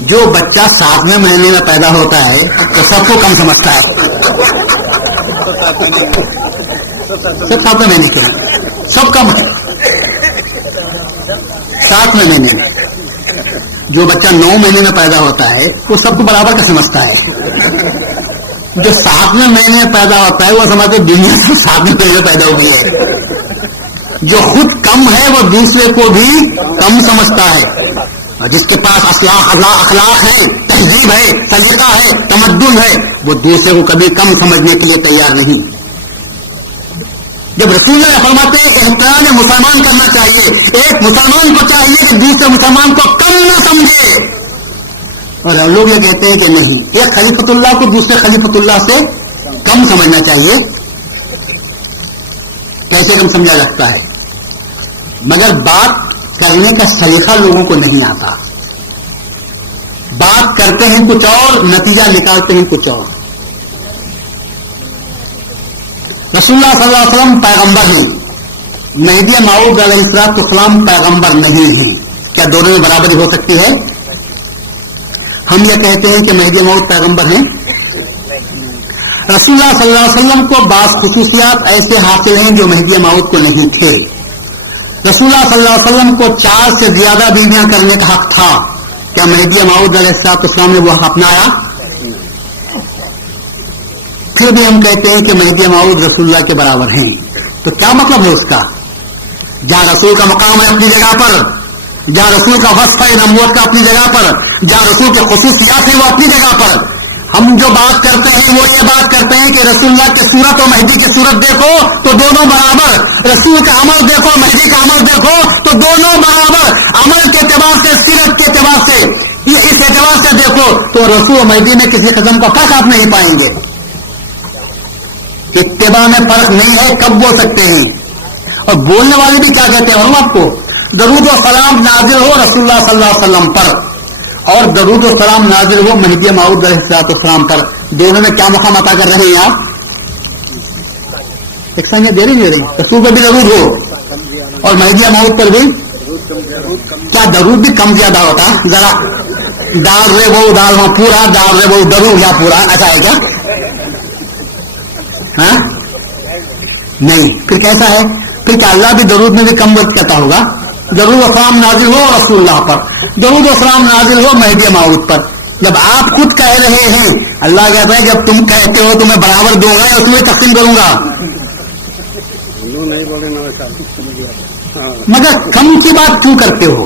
جو بچہ 7ویں مہینے میں پیدا ہوتا ہے تو سب کو کم سمجھتا ہے. سب 7ویں مہینے کے سب کم ہے. 7ویں مہینے میں جو بچہ 9 مہینے میں پیدا ہوتا ہے وہ سب کو برابر کا سمجھتا ہے. جو 7ویں مہینے میں پیدا ہوتا ہے وہ سمجھتے دنیا سے 7ویں مہینے میں پیدا ہو گئی ہے. جو خود کم ہے وہ دوسرے کو بھی کم سمجھتا ہے. جس کے پاس اخلاق ہے، تہذیب ہے، سلیقہ ہے، تمدن ہے، وہ دوسرے کو کبھی کم سمجھنے کے لیے تیار نہیں. جب رسول اللہ فرماتے ہیں کہ احترام مسلمان کرنا چاہیے، ایک مسلمان کو چاہیے کہ دوسرے مسلمان کو کم نہ سمجھے. اور لوگ یہ کہتے ہیں کہ نہیں، ایک خلیفۃ اللہ کو دوسرے خلیفۃ اللہ سے کم سمجھنا چاہیے. کیسے کم سمجھا جاتا ہے؟ مگر بات کرنے کا سلیقہ لوگوں کو نہیں آتا. بات کرتے ہیں کچھ اور، نتیجہ نکالتے ہیں کچھ اور. رسول اللہ صلی اللہ علیہ وسلم پیغمبر ہیں، مہدی موعود علیہ السلام پیغمبر نہیں ہیں. کیا دونوں میں برابری ہو سکتی ہے؟ ہم یہ کہتے ہیں کہ مہدی موعود پیغمبر ہیں. رسول اللہ صلی اللہ علیہ وسلم کو بعض خصوصیات ایسے حاصل ہیں جو مہدی موعود کو نہیں تھے. رسول اللہ صلی اللہ علیہ وسلم کو 4 سے زیادہ بیویاں کرنے کا حق تھا. کیا مہدی موعود علیہ السلام نے وہ حق اپنایا؟ پھر بھی ہم کہتے ہیں کہ مہدی موعود رسول اللہ کے برابر ہیں. تو کیا مطلب ہے اس کا؟ جہاں رسول کا مقام ہے اپنی جگہ پر، جہاں رسول کا وصف ہے نبوت کا اپنی جگہ پر، جہاں رسول کے خصوصیات ہیں وہ اپنی جگہ پر. ہم جو بات کرتے ہیں وہ یہ بات کرتے ہیں کہ رسول اللہ کی صورت اور مہدی کی صورت دیکھو تو دونوں برابر، رسول کا عمل دیکھو مہدی کا عمل دیکھو تو دونوں برابر. عمل کے اعتبار سے، سیرت کے اعتبار سے، اس اعتبار سے دیکھو تو رسول اور مہدی میں کسی قسم کا فرق آپ نہیں پائیں گے. اتباع میں فرق نہیں ہے، کب بول سکتے ہیں. اور بولنے والے بھی کیا کہتے ہیں ہم آپ کو؟ درود و سلام نازل ہو رسول اللہ صلی اللہ علیہ وسلم پر اور درود و سلام نازل ہو مہدی موعود علیہ السلام پر. دونوں میں کیا مقام عطا کر رہے ہیں آپ؟ ایک سنگے دے رہی رسول پر بھی درود ہو اور مہدی موعود پر بھی. کیا درود بھی کم زیادہ ہوتا؟ ذرا ڈال رہے وہ ڈال وہاں پورا، ڈال رہے وہ درود یا پورا، ایسا ہے کیا؟ ہاں نہیں. پھر کیسا ہے؟ پھر کہ اللہ بھی درود میں بھی کم وقت کہتا ہوگا. درود و سلام نازل ہو رسول اللہ پر، درود و سلام نازل ہو مہدی موعود پر. جب آپ خود کہہ رہے ہیں، اللہ کہتا ہے جب تم کہتے ہو تو میں برابر دوں گا، اس میں تقسیم کروں گا. مگر کم کی بات کیوں کرتے ہو؟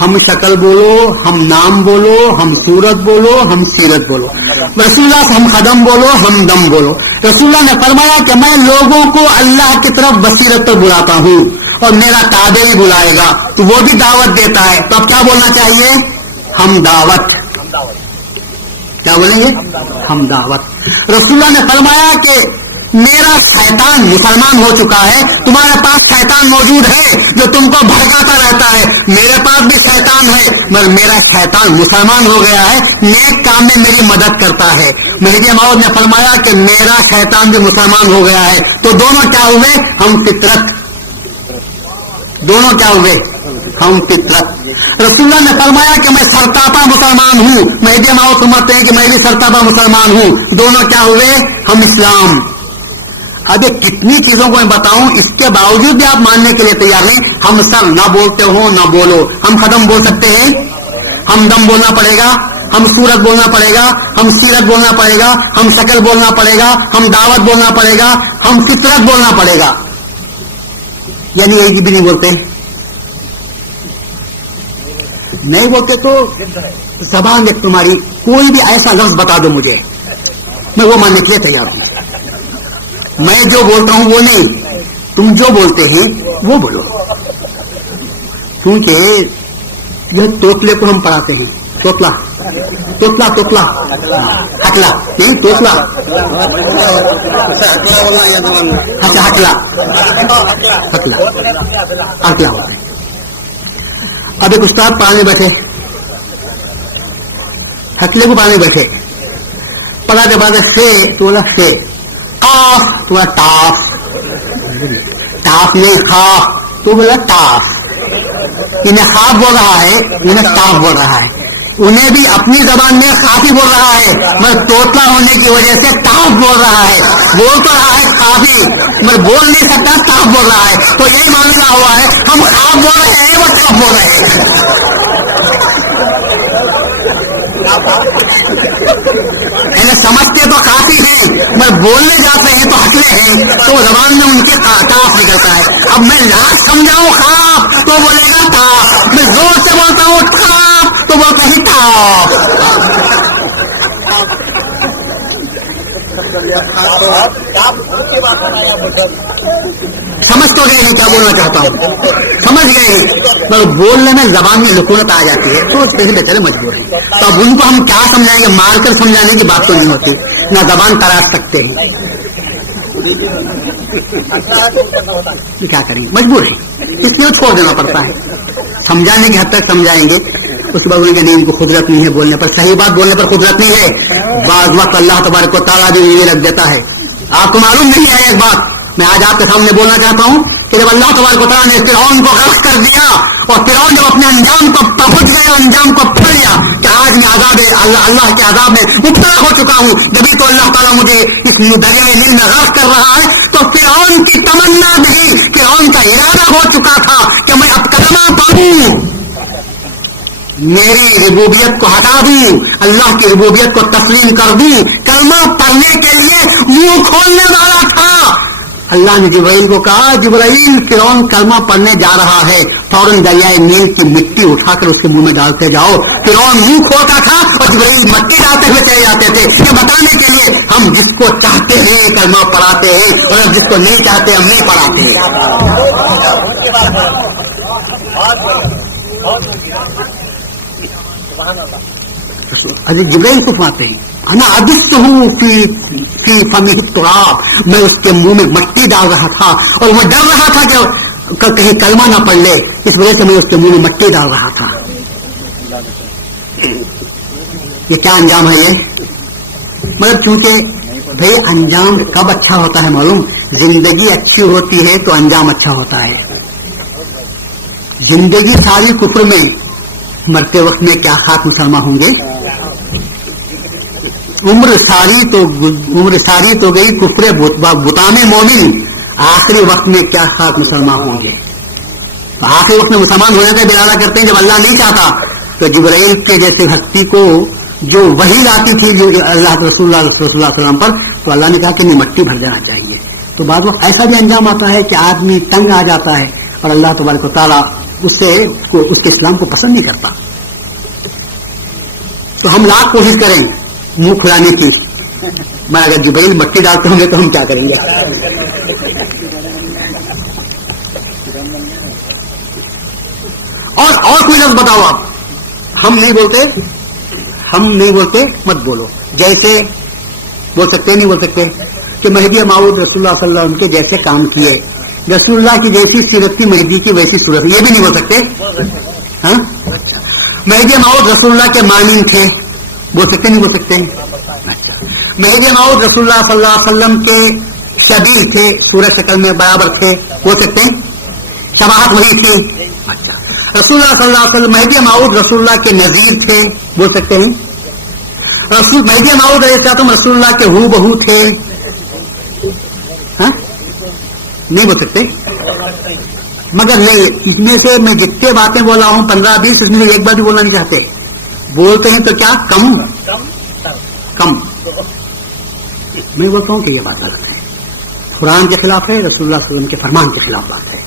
ہم شکل بولو، ہم نام بولو، ہم صورت بولو، ہم سیرت بولو. رسول اللہ سے ہم قدم بولو، ہم دم بولو. رسول اللہ نے فرمایا کہ میں لوگوں کو اللہ کی طرف بصیرت پر بلاتا ہوں اور میرا تابع بھی بلائے گا تو وہ بھی دعوت دیتا ہے. تو اب کیا بولنا چاہیے؟ ہم دعوت. کیا بولیں گے؟ ہم دعوت. رسول اللہ نے فرمایا کہ میرا شیطان مسلمان ہو چکا ہے، تمہارے پاس شیطان موجود ہے جو تم کو بھڑکاتا رہتا ہے. میرے پاس بھی شیطان ہے مگر میرا شیطان مسلمان ہو گیا ہے، نیک کام میں میری مدد کرتا ہے. مہدی موعود نے فرمایا کہ میرا شیطان بھی مسلمان ہو گیا ہے. تو دونوں کیا ہوئے؟ ہم فطرت. دونوں کیا ہوئے؟ ہم فطرت. رسول اللہ نے فرمایا کہ میں سرتاپا مسلمان ہوں. مہدی موعود سمجھتے ہیں کہ میں بھی سرتاپا مسلمان ہوں. دونوں کیا ہوئے؟ ہم اسلام. اب کتنی چیزوں کو میں بتاؤں، اس کے باوجود بھی آپ ماننے کے لیے تیار نہیں. ہم سر نہ بولتے ہو نہ بولو. ہم قدم بول سکتے ہیں، ہم دم بولنا پڑے گا، ہم صورت بولنا پڑے گا، ہم سیرت بولنا پڑے گا، ہم شکل بولنا پڑے گا، ہم دعوت بولنا پڑے گا، ہم فطرت بولنا پڑے گا. یعنی ایک بھی نہیں بولتے. نہیں بولتے تو زبان ایک تمہاری کوئی بھی ایسا لفظ بتا دو مجھے، میں وہ ماننے کے لیے تیار ہوں. میں جو بولتا ہوں وہ نہیں، تم جو بولتے ہیں وہ بولو. کیونکہ یہ توتلے کو ہم پڑھاتے ہیں. توتلا توتلا توتلا ہکلا نہیں توتلا. اچھا ہکلا ہکلا ہکلا ہوتا ہے. اب ایک استاد پڑھانے بیٹھے، ہکلے کو پڑھانے بیٹھے، پڑھا کے بعد سے تولا سے تو ٹاف ٹاف نہیں خاف تو بولا ٹاف. انہیں خواب بول رہا ہے، انہیں ٹاف بول رہا ہے. انہیں بھی اپنی زبان میں کافی بول رہا ہے مگر توتلا ہونے کی وجہ سے ٹاف بول رہا ہے. بول تو رہا ہے کافی مگر بول نہیں سکتا، ٹاف بول رہا ہے. تو یہی معاملہ ہوا ہے، ہم خواب بول رہے ہیں، وہ ٹاف بول رہے ہیں. سمجھتے تو کافی ہیں مگر بولنے جاتے ہیں تو ہکلے ہیں، تو زبان میں ان کے ٹاف نکلتا ہے. اب میں لاکھ سمجھاؤں خواب تو بولے گا ٹاف، میں زور سے بولتا ہوں ٹاف تو بولتا ہی ٹاف. سمجھ تو گئے نہیں کیا بولنا چاہتا ہوں، سمجھ گئے ہیں مگر بولنے میں زبان میں لکونت آ جاتی ہے تو اس پہ بیچارے مجبور ہیں. تو اب ان کو ہم کیا سمجھائیں گے؟ مار کر سمجھانے کی بات تو نہیں ہوتی، نہ زبان تراش سکتے ہیں. کیا کریں گے؟ مجبور ہے، اس لیے چھوڑ دینا پڑتا ہے. سمجھانے کی حد تک سمجھائیں گے، اس کے بعد بولیں گے نہیں ان کو قدرت نہیں ہے بولنے پر. صحیح بات بولنے پر قدرت نہیں ہے. بعض وقت اللہ تبارک و تعالیٰ بھی یہ رکھ دیتا ہے. آپ کو معلوم نہیں ہے ایک بات میں آج آپ کے سامنے بولنا چاہتا ہوں کہ جب اللہ تبارک و تعالیٰ نے فرعون کو غرق کر دیا اور فرعون جب اپنے انجام کو پہنچ گیا، انجام کو پڑھ لیا کہ آج میں عذاب اللہ کے عذاب میں مبتلا ہو چکا ہوں، جبھی تو اللہ تعالیٰ مجھے اس دریائے نیل میں غرق کر رہا ہے. تو فرعون کی تمنا بھی، فرعون کا ارادہ ہو چکا تھا کہ میں اب کلمہ پڑھوں، میری ربوبیت کو ہٹا دوں، اللہ کی ربوبیت کو تسلیم کر دوں. کلمہ پڑھنے کے لیے منہ کھولنے والا تھا. اللہ نے جبرائیل کو کہا جبرائیل فرعون کلمہ پڑھنے جا رہا ہے، فوراً دریائے نیل کی مٹی اٹھا کر اس کے منہ میں ڈالتے جاؤ. فرعون منہ کھولتا تھا اور جبرائیل مٹی ڈالتے ہوئے چلے جاتے تھے. یہ بتانے کے لیے ہم جس کو چاہتے ہیں کلمہ پڑھاتے ہیں اور جس کو نہیں چاہتے ہم نہیں پڑھاتے ہیں. جبرائیل کو پاتے ہیں انا عدست ہوں فی فمہ التراب، میں اس کے منہ میں مٹی ڈال رہا تھا اور وہ ڈر رہا تھا کہ کہیں کلمہ نہ پڑھ لے، اس وجہ سے میں اس کے منہ میں مٹی ڈال رہا تھا. یہ کیا انجام ہے یہ؟ مگر چونکہ بھائی انجام کب اچھا ہوتا ہے معلوم؟ زندگی اچھی ہوتی ہے تو انجام اچھا ہوتا ہے. زندگی ساری کفر میں، مرتے وقت میں کیا خاک مسلمان ہوں گے؟ عمر ساری تو گئی کفر بتان مومن، آخری وقت میں کیا خاک مسلمان ہوں گے؟ تو آخری وقت میں مسلمان ہونے کا ارادہ کرتے ہیں جب اللہ نہیں چاہتا. تو جبرائیل کے جیسے ہستی کو جو وحی آتی تھی جو اللہ رسول اللہ صلی اللہ علیہ وسلم پر، تو اللہ نے کہا کہ نہیں مٹی بھر جانا چاہیے. تو بعض وقت ایسا بھی انجام آتا ہے کہ آدمی تنگ آ جاتا ہے اور اللہ تبارک و تعالیٰ اس کے اسلام کو پسند نہیں کرتا. تو ہم لاکھ کوشش کریں منہ کھلانے کی، میں اگر جبریل مٹی ڈالتے ہوں گے تو ہم کیا کریں گے؟ اور کوئی لفظ بتاؤ آپ. ہم نہیں بولتے مت بولو. جیسے بول سکتے نہیں بول سکتے کہ مہدی موعود رسول اللہ صلی اللہ علیہ وسلم کے جیسے کام کیے، رسول اللہ کی جیسی سیرت تھی مہدی کی ویسی صورت، یہ بھی نہیں بول سکتے. ہاں مہدی موعود رسول اللہ کے مانند تھے، بول سکتے نہیں بول سکتے. مہدی موعود رسول اللہ صلی اللہ علیہ وسلم کے شبیہ تھے، صورت شکل میں برابر تھے، بول سکتے ہیں شباہت وہی تھی. اچھا رسول اللہ صلی اللہ علیہ وسلم مہدی موعود رسول اللہ کے نظیر تھے، بول سکتے ہیں. مہدی موعود علیہ السلام رسول اللہ کے ہو بہو تھے، ہاں نہیں بول سکتے. مگر نہیں، اس میں سے میں جتنے باتیں بولا ہوں 15-20 اس میں ایک بات بھی بولنا نہیں چاہتے. بولتے ہیں تو کیا کم. میں بولتا ہوں کہ یہ بات غلط ہے، قرآن کے خلاف ہے، رسول اللہ صلی اللہ علیہ وسلم کے فرمان کے خلاف بات ہے.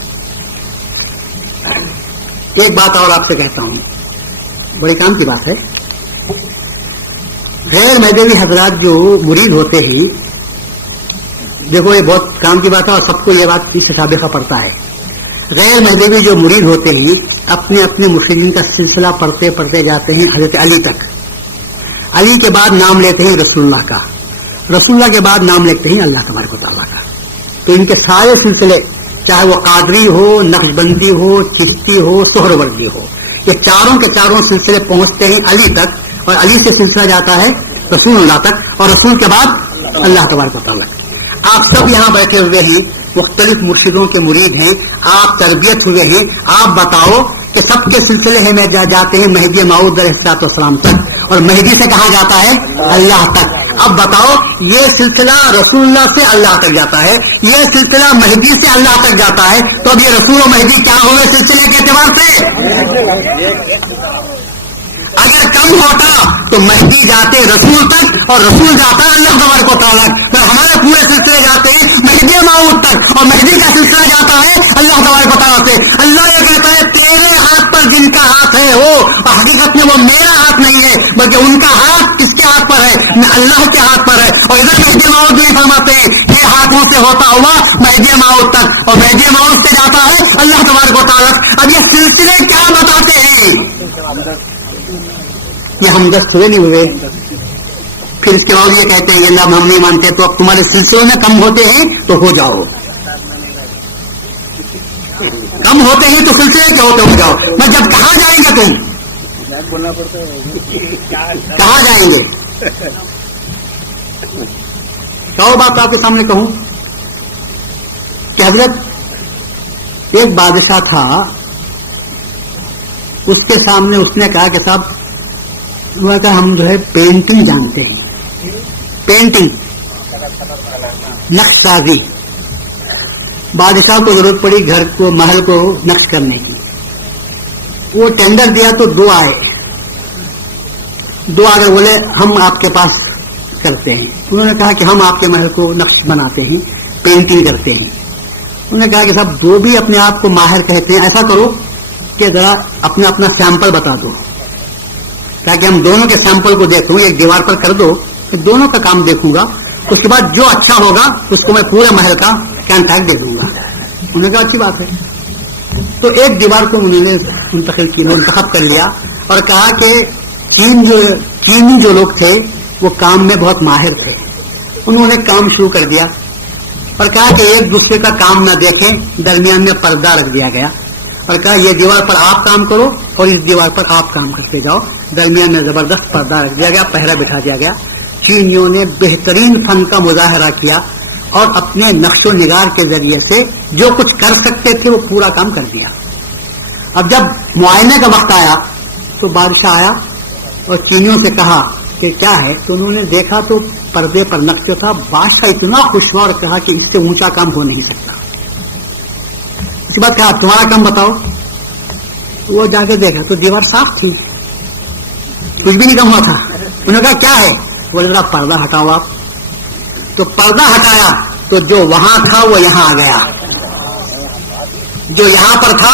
ایک بات اور آپ سے کہتا ہوں، بڑے کام کی بات ہے. غیر مذہبی حضرات جو مرید ہوتے ہی، دیکھو یہ بہت کام کی بات ہے اور سب کو یہ بات اس سابقہ پڑتا ہے. غیر مذہبی جو مرید ہوتے ہیں اپنے اپنے مرشدین کا سلسلہ پڑھتے پڑھتے جاتے ہیں حضرت علی تک. علی کے بعد نام لیتے ہیں رسول اللہ کا، رسول اللہ کے بعد نام لیتے ہیں اللہ تبارک و تعالیٰ کا. تو ان کے سارے سلسلے، چاہے وہ قادری ہو، نقش بندی ہو، چشتی ہو، سہروردی ہو، یہ چاروں کے چاروں سلسلے پہنچتے ہیں علی تک، اور علی سے سلسلہ جاتا ہے رسول اللہ تک، اور رسول کے بعد اللہ تبارک و تعالیٰ. آپ سب یہاں بیٹھے ہوئے ہیں، مختلف مرشدوں کے مرید ہیں، آپ تربیت ہوئے ہیں. آپ بتاؤ کہ سب کے سلسلے ہیں میں جاتے ہیں مہدی موعود علیہ السلام تک، اور مہدی سے کہا جاتا ہے اللہ تک. اب بتاؤ یہ سلسلہ رسول اللہ سے اللہ تک جاتا ہے، یہ سلسلہ مہدی سے اللہ تک جاتا ہے، تو اب یہ رسول و مہدی کیا ہوئے سلسلے کے اعتبار سے؟ اگر کم ہوتا تو مہدی جاتے رسول تک اور رسول جاتا اللہ تبارک و تعالیٰ. تو ہمارے پورے سلسلے جاتے ہیں مہدی موعود تک، اور مہدی کا سلسلہ جاتا ہے اللہ تبارک و تعالیٰ سے. اللہ یہ کہتا ہے تیرے ہاتھ پر جن کا ہاتھ ہے وہ، حقیقت میں وہ میرا ہاتھ نہیں ہے بلکہ ان کا ہاتھ کس کے ہاتھ پر ہے؟ اللہ کے ہاتھ پر ہے. اور ادھر مہدی موعود بھی فرماتے ہیں یہ ہاتھوں سے ہوتا ہوا مہدی موعود تک، اور مہدی موعود سے جاتا ہے اللہ تبارک و تعالیٰ. اب یہ سلسلے کیا بتاتے ہیں؟ یہ ہم دست ہوئے نہیں ہوئے. پھر اس کے بعد یہ کہتے ہیں اللہ ہم نہیں مانتے، تو اب تمہارے سلسلوں میں کم ہوتے ہیں تو ہو جاؤ، کم ہوتے ہیں تو سلسلے کے ہوتے ہو جاؤ. میں جب کہاں جائیں گے تم؟ کہاں جائیں گے؟ بات آپ کے سامنے کہوں کہ حضرت ایک بادشاہ تھا، اس کے سامنے اس نے کہا کہ صاحب ہم جو ہے پینٹنگ جانتے ہیں، پینٹنگ نقش سازی. بادشاہ کو ضرورت پڑی گھر کو، محل کو نقش کرنے کی. وہ ٹینڈر دیا تو دو آئے کر بولے ہم آپ کے پاس کرتے ہیں. انہوں نے کہا کہ ہم آپ کے محل کو نقش بناتے ہیں، پینٹنگ کرتے ہیں. انہوں نے کہا کہ صاحب دو بھی اپنے آپ کو ماہر کہتے ہیں، ایسا کرو کہ ذرا اپنا سیمپل بتا دو تاکہ ہم دونوں کے سیمپل کو دیکھوں. ایک دیوار پر کر دو، دونوں کا کام دیکھوں گا، اس کے بعد جو اچھا ہوگا اس کو میں پورے محل کا کانٹریکٹ دے دوں گا. انہوں نے کہا اچھی بات ہے. تو ایک دیوار کو انہوں نے منتخب کر لیا اور کہا کہ چینی جو لوگ تھے وہ کام میں بہت ماہر تھے. انہوں نے کام شروع کر دیا اور کہا کہ ایک دوسرے کا کام نہ دیکھیں. درمیان میں پردہ رکھ دیا گیا اور کہا یہ دیوار پر آپ کام کرو اور اس دیوار پر آپ کام کرتے جاؤ. درمیان میں زبردست پردہ رکھ دیا گیا، پہرا بٹھا دیا گیا. چینیوں نے بہترین فن کا مظاہرہ کیا اور اپنے نقش و نگار کے ذریعے سے جو کچھ کر سکتے تھے وہ پورا کام کر دیا. اب جب معائنے کا وقت آیا تو بادشاہ آیا اور چینیوں سے کہا کہ کیا ہے، تو انہوں نے دیکھا تو پردے پر نقش تھا. بادشاہ اتنا خوش ہوا اور کہا کہ اس سے اونچا کام ہو نہیں سکتا. اس کے بعد کہا تمہارا کام بتاؤ. وہ جا کے دیکھا تو دیوار صاف تھی، کچھ بھی نہیں کم ہوا تھا. انہوں نے کہا کیا ہے؟ وہ ذرا پردہ ہٹاؤ آپ. تو پردہ ہٹایا تو جو وہاں تھا وہ یہاں آ گیا، جو یہاں پر تھا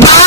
12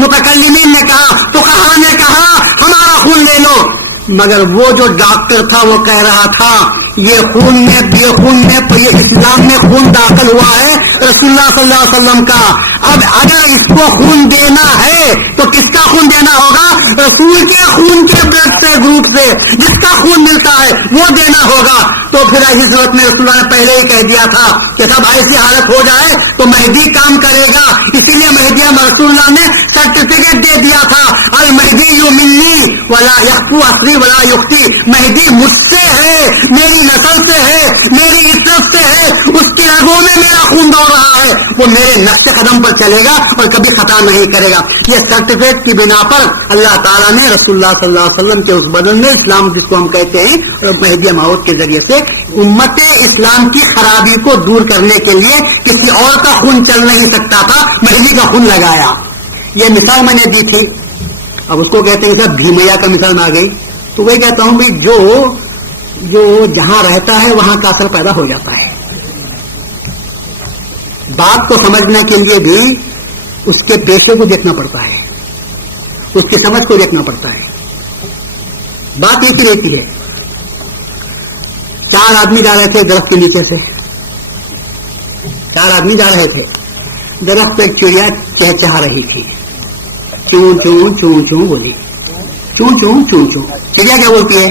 متکلمین نے کہا، فقہا نے کہا ہمارا خون لے لو، مگر وہ جو ڈاکٹر تھا وہ کہہ رہا تھا یہ اسلام میں خون داخل ہوا ہے رسول اللہ صلی اللہ علیہ وسلم کا، اب اگر اس کو خون دینا ہے تو کس کا خون دینا ہوگا؟ رسول کے خون کے بلڈ سے گروپ سے جس کا خون ملتا ہے وہ دینا ہوگا۔ تو پھر ایسی صورت میں رسول اللہ نے پہلے ہی کہہ دیا تھا کہ جب ایسی حالت ہو جائے تو مہدی کام کرے گا، اسی لیے مہدی رسول اللہ نے سرٹیفکیٹ دے دیا تھا، المہدی منی ولا یخفو اصری ولا یختی، مہدی مجھ سے ہے، میری نسل سے ہے، میری عزت سے ہے، اس کی رگوں میں میرا خون دوڑ رہا ہے، وہ میرے نقش قدم پر چلے گا اور کبھی خطا نہیں کرے گا۔ یہ سرٹیفکیٹ کی بنا پر اللہ تعالیٰ نے رسول اللہ صلی اللہ علیہ وسلم کے اس بدن میں اسلام جس کو ہم کہتے ہیں مہدی موعود کے ذریعے سے امت اسلام کی خرابی کو دور کرنے کے لیے کسی اور کا خون چل نہیں سکتا تھا، مہدی کا خون لگایا۔ یہ مثال میں نے دی تھی، اب اس کو کہتے ہیں صاحب بھیمیا کا مثال میں آ گئی، تو وہی کہتا ہوں بھائی جو جہاں رہتا ہے وہاں کا اثر پیدا ہو جاتا ہے۔ بات کو سمجھنے کے لیے بھی اس کے پیشے کو دیکھنا پڑتا ہے، اس کی سمجھ کو دیکھنا پڑتا ہے۔ بات ایک ہی رہتی ہے، چار آدمی جا رہے تھے درخت کے نیچے سے، چار آدمی جا رہے تھے، درخت پہ ایک چڑیا چہچہا رہی تھی، چون چون چون چون بولی، چون چون چون چون، چڑیا کیا بولتی ہے؟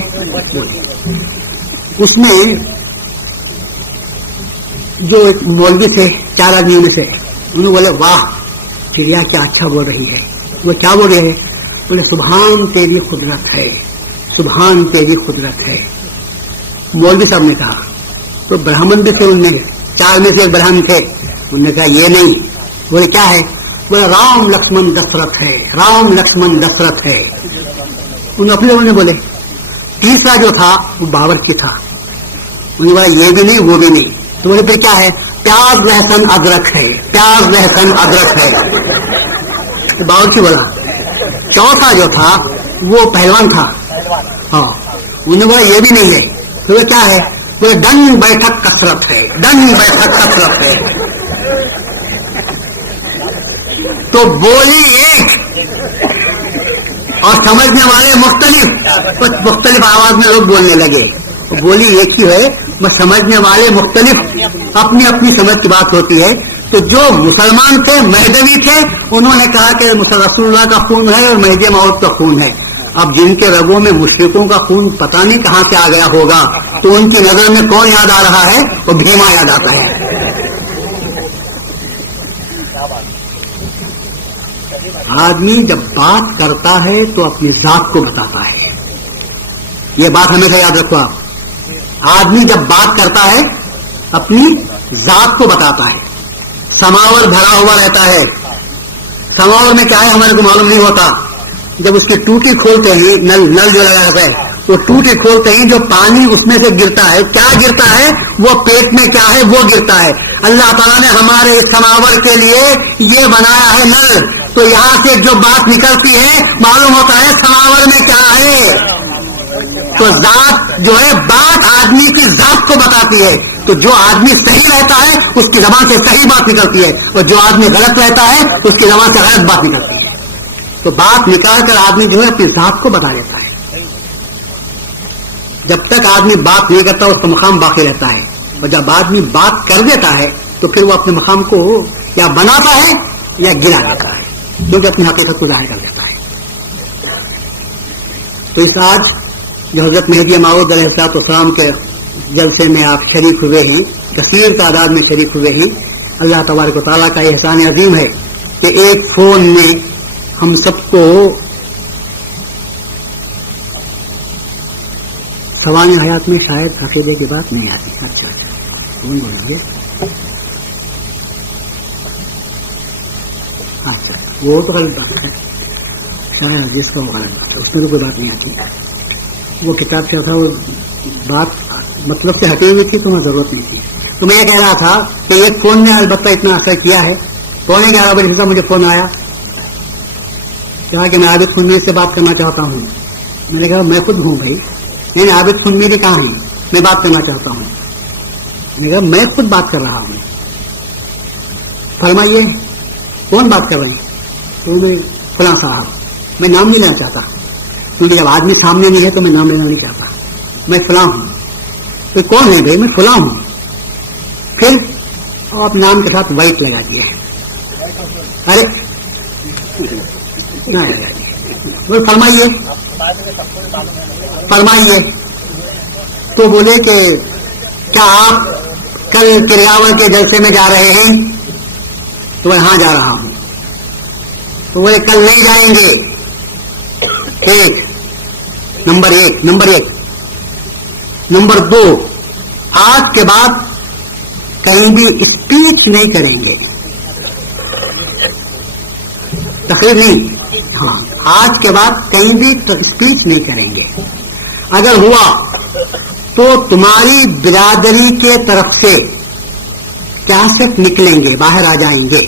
بولی۔ اس میں جو ایک مولوی تھے چار آدمیوں میں سے، انہوں نے بولے واہ چڑیا کیا اچھا بول رہی ہے۔ وہ کیا بول رہے ہیں؟ بولے سبحان تیری قدرت ہے، سبحان تیری قدرت ہے۔ مولوی صاحب نے کہا، تو برہمن بھی تھے ان میں، چار میں سے ایک برہمن تھے، انہوں نے کہا یہ نہیں۔ بولے کیا ہے؟ بولے رام لکشمن دشرتھ ہے، رام لکشمن دشرتھ ہے۔ انہوں اپنے لوگوں نے بولے۔ تیسرا جو تھا وہ باورچی تھا، انہوں نے بولا یہ بھی نہیں وہ بھی نہیں، تو بولے پھر کیا ہے؟ پیاز لہسن ادرک ہے، پیاز لہسن ادرک ہے، باورچی بولا۔ چوتھا جو تھا وہ پہلوان تھا، ہاں، انہوں نے بولا یہ بھی نہیں ہے، تو کیا ہے؟ بولے ڈن بیٹھک کثرت ہے، ڈن بیٹھک کثرت ہے۔ تو بولی ایک اور سمجھنے والے مختلف آواز میں لوگ بولنے لگے، بولی ایک ہی ہے، بس سمجھنے والے مختلف، اپنی اپنی سمجھ کی بات ہوتی ہے۔ تو جو مسلمان تھے مہدوی تھے، انہوں نے کہا کہ رسول اللہ کا خون ہے اور مہدی موعود کا خون ہے۔ اب جن کے رگوں میں مشرکوں کا خون پتہ نہیں کہاں سے آ گیا ہوگا، تو ان کی نظر میں کون یاد آ رہا ہے؟ وہ بھیما یاد آتا ہے۔ آدمی جب بات کرتا ہے تو اپنی ذات کو بتاتا ہے، یہ بات ہمیشہ یاد رکھو آپ۔ آدمی جب بات کرتا ہے اپنی ذات کو بتاتا ہے۔ سماور بھرا ہوا رہتا ہے، سماور میں کیا ہے ہمارے کو معلوم نہیں ہوتا، جب اس کی ٹوٹی کھولتے ہیں، نل جو لگا رہتا ہے، وہ ٹوٹی کھولتے ہیں، جو پانی اس میں سے گرتا ہے، کیا گرتا ہے؟ وہ پیٹ میں کیا ہے وہ گرتا ہے۔ اللہ تعالیٰ نے ہمارے اس سماور کے لیے یہ بنایا ہے نل، تو یہاں سے جو بات نکلتی ہے معلوم ہوتا ہے سماور میں کیا ہے۔ تو ذات جو ہے، بات آدمی کی ذات کو بتاتی ہے۔ تو جو آدمی صحیح رہتا ہے اس کی زبان سے صحیح بات نکلتی ہے، اور جو آدمی غلط رہتا ہے اس کی زبان سے غلط بات نکلتی ہے۔ تو بات نکال کر آدمی جو ہے اپنی ذات کو بتا دیتا ہے۔ جب تک آدمی بات نہیں کرتا اس کا مقام باقی رہتا ہے، اور جب آدمی بات کر دیتا ہے تو پھر وہ اپنے مقام کو یا بناتا ہے یا گرا دیتا ہے، کیونکہ اپنی حقیقت کو ظاہر کر دیتا ہے۔ تو اس آج جو حضرت مہدی موعود علیہ السلام کے جلسے میں آپ شریک ہوئے ہیں، کثیر تعداد میں شریک ہوئے ہیں، اللہ تبارک و تعالیٰ کا احسان عظیم ہے کہ ایک فون نے ہم سب کو سوانح حیات میں شاید عقیدے کی بات نہیں آتی۔ اچھا کون بولیں گے؟ اچھا وہ تو غلط بات ہے، شاید جس کا وہ غلط بات ہے، اس میں تو کوئی بات نہیں آتی۔ وہ کتاب کیا تھا، وہ بات مطلب سے ہٹی ہوئی تھی تو میں ضرورت نہیں تھی۔ تو میں یہ کہہ رہا تھا کہ ایک فون نے البتہ اتنا اثر کیا ہے۔ 11:15 بجے سے مجھے فون آیا، کہا کہ میں عابد خنویر سے بات کرنا چاہتا ہوں۔ میں نے کہا میں خود ہوں بھائی، نہیں عابد خنویر کہاں ہیں، میں بات کرنا چاہتا ہوں۔ میں نے کہا میں خود بات کر رہا ہوں۔ فرمائیے کون بات کر رہے ہیں؟ تو انہوں نے فلاں صاحب. میں نام نہیں لینا چاہتا کیونکہ جب آدمی سامنے نہیں ہے تو میں نام لینا نہیں چاہتا. میں فلاں ہوں. تو کون ہے بھائی؟ میں فلاں ہوں. پھر آپ نام کے ساتھ وائٹ لگا دیے. ارے فرمائیے فرمائیے. تو بولے کہ کیا آپ کل کریاور کے جلسے میں جا رہے ہیں؟ تو میں ہاں جا رہا ہوں. تو وہ کل نہیں جائیں گے. نمبر ایک. نمبر دو، آج کے بعد کہیں بھی اسپیچ نہیں کریں گے. تقریر نہیں. ہاں، آج کے بعد کہیں بھی اسپیچ نہیں کریں گے. اگر ہوا تو تمہاری برادری کے طرف سے کیسٹ نکلیں گے، باہر آ جائیں گے.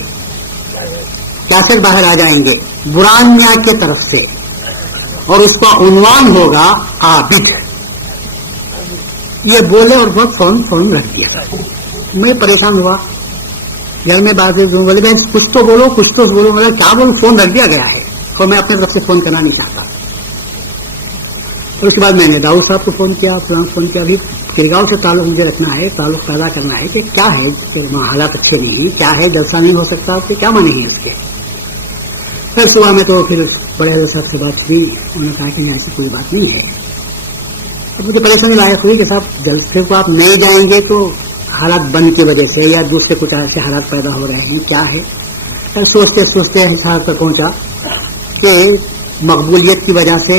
کیسٹ باہر آ جائیں گے برانیہ کے طرف سے، اور اس کا عنوان ہوگا عابد. یہ بولے اور بہت فون رکھ دیا. میں پریشان ہوا. گھر میں بات بولے بھائی کچھ تو بولو مگر کیا بولوں، فون رکھ دیا گیا ہے اور میں اپنے طرف سے فون کرنا نہیں چاہتا. اور اس کے بعد میں نے داؤد صاحب کو فون کیا، فون کیا. ابھی چرگاؤں سے تعلق مجھے رکھنا ہے، تعلق پیدا کرنا ہے کہ کیا ہے حالات اچھے نہیں، کیا ہے جلسہ نہیں ہو سکتا، کہ کیا معنی ہے اس کے. پھر صبح میں تو پھر بڑے صاحب سے بات ہوئی. انہوں نے کہا کہ ایسی کوئی بات نہیں ہے. اب مجھے پریشانی لائق ہوئی کہ صاحب جلسے کو آپ نہیں جائیں گے تو حالات بند کی وجہ سے یا دوسرے کچھ ایسے حالات پیدا ہو رہے ہیں، کیا ہے. پھر سوچتے اس حالت پر پہنچا کہ مقبولیت کی وجہ سے،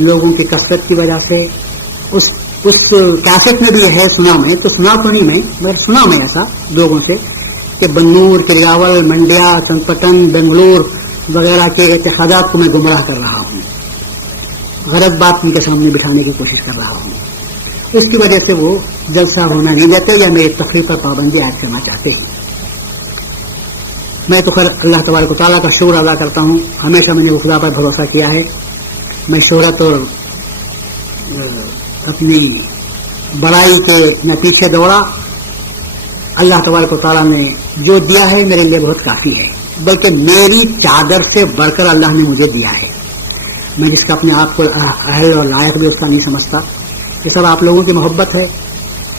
لوگوں کی کثرت کی وجہ سے اس کیسٹ میں بھی ہے. سنا تو نہیں میں، مگر سنا میں ایسا لوگوں سے کہ بنور، کرگاول، منڈیا، چنپٹن، بنگلور وغیرہ کے اعتقادات کو میں گمراہ کر رہا ہوں، غلط بات ان کے سامنے بٹھانے کی کوشش کر رہا ہوں. اس کی وجہ سے وہ جلسہ ہونا نہیں دیتے یا میری تقریر پر پابندی عائد کرنا چاہتے ہیں. میں تو خیر اللہ تبارک و تعالیٰ کا شکر ادا کرتا ہوں. ہمیشہ میں نے وہ خدا پر بھروسہ کیا ہے. میں شہرت اور اپنی بڑائی کے نہ پیچھے دوڑا. اللہ تبارک و تعالیٰ نے جو دیا ہے میرے لیے بہت کافی ہے، بلکہ میری چادر سے بڑھ کر اللہ نے مجھے دیا ہے. میں جس کا اپنے آپ کو اہل اور لائق بھی اس کا نہیں سمجھتا. یہ سب آپ لوگوں کی محبت ہے.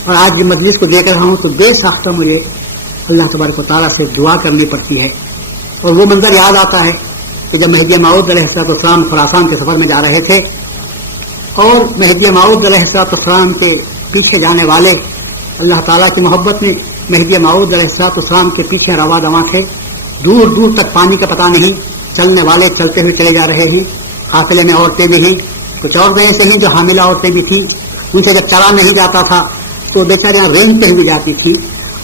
اور آج کی مجلس کو دیکھ رہا ہوں تو بے ساختہ مجھے اللہ تبارک و تعالیٰ سے دعا کرنی پڑتی ہے. اور وہ منظر یاد آتا ہے کہ جب مہدی موعود علیہ السلام خراسان کے سفر میں جا رہے تھے اور مہدی موعود علیہ السلام کے پیچھے جانے والے اللہ تعالیٰ کی محبت میں مہدی موعود علیہ السلام کے پیچھے روا دواں تھے. دور دور تک پانی کا پتہ نہیں. چلنے والے چلتے ہوئے چلے جا رہے ہیں. قافلے میں عورتیں بھی ہیں. کچھ عورتیں ایسے ہیں جو حاملہ عورتیں بھی تھیں. ان سے جب چلا نہیں جاتا تھا تو بیچاریاں رینگتے ہوئے جاتی تھی،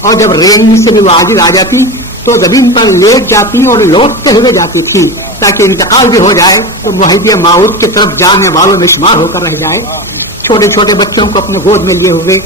اور جب رینگ سے بھی وہ عاجز آ جاتی تو زمین پر لیٹ جاتی اور لوٹتے ہوئے جاتی تھی تاکہ انتقال بھی ہو جائے تو مہدی موعود کی طرف جانے والوں میں شمار ہو کر رہ جائے. چھوٹے چھوٹے بچوں کو اپنے گود میں لیے ہوئے،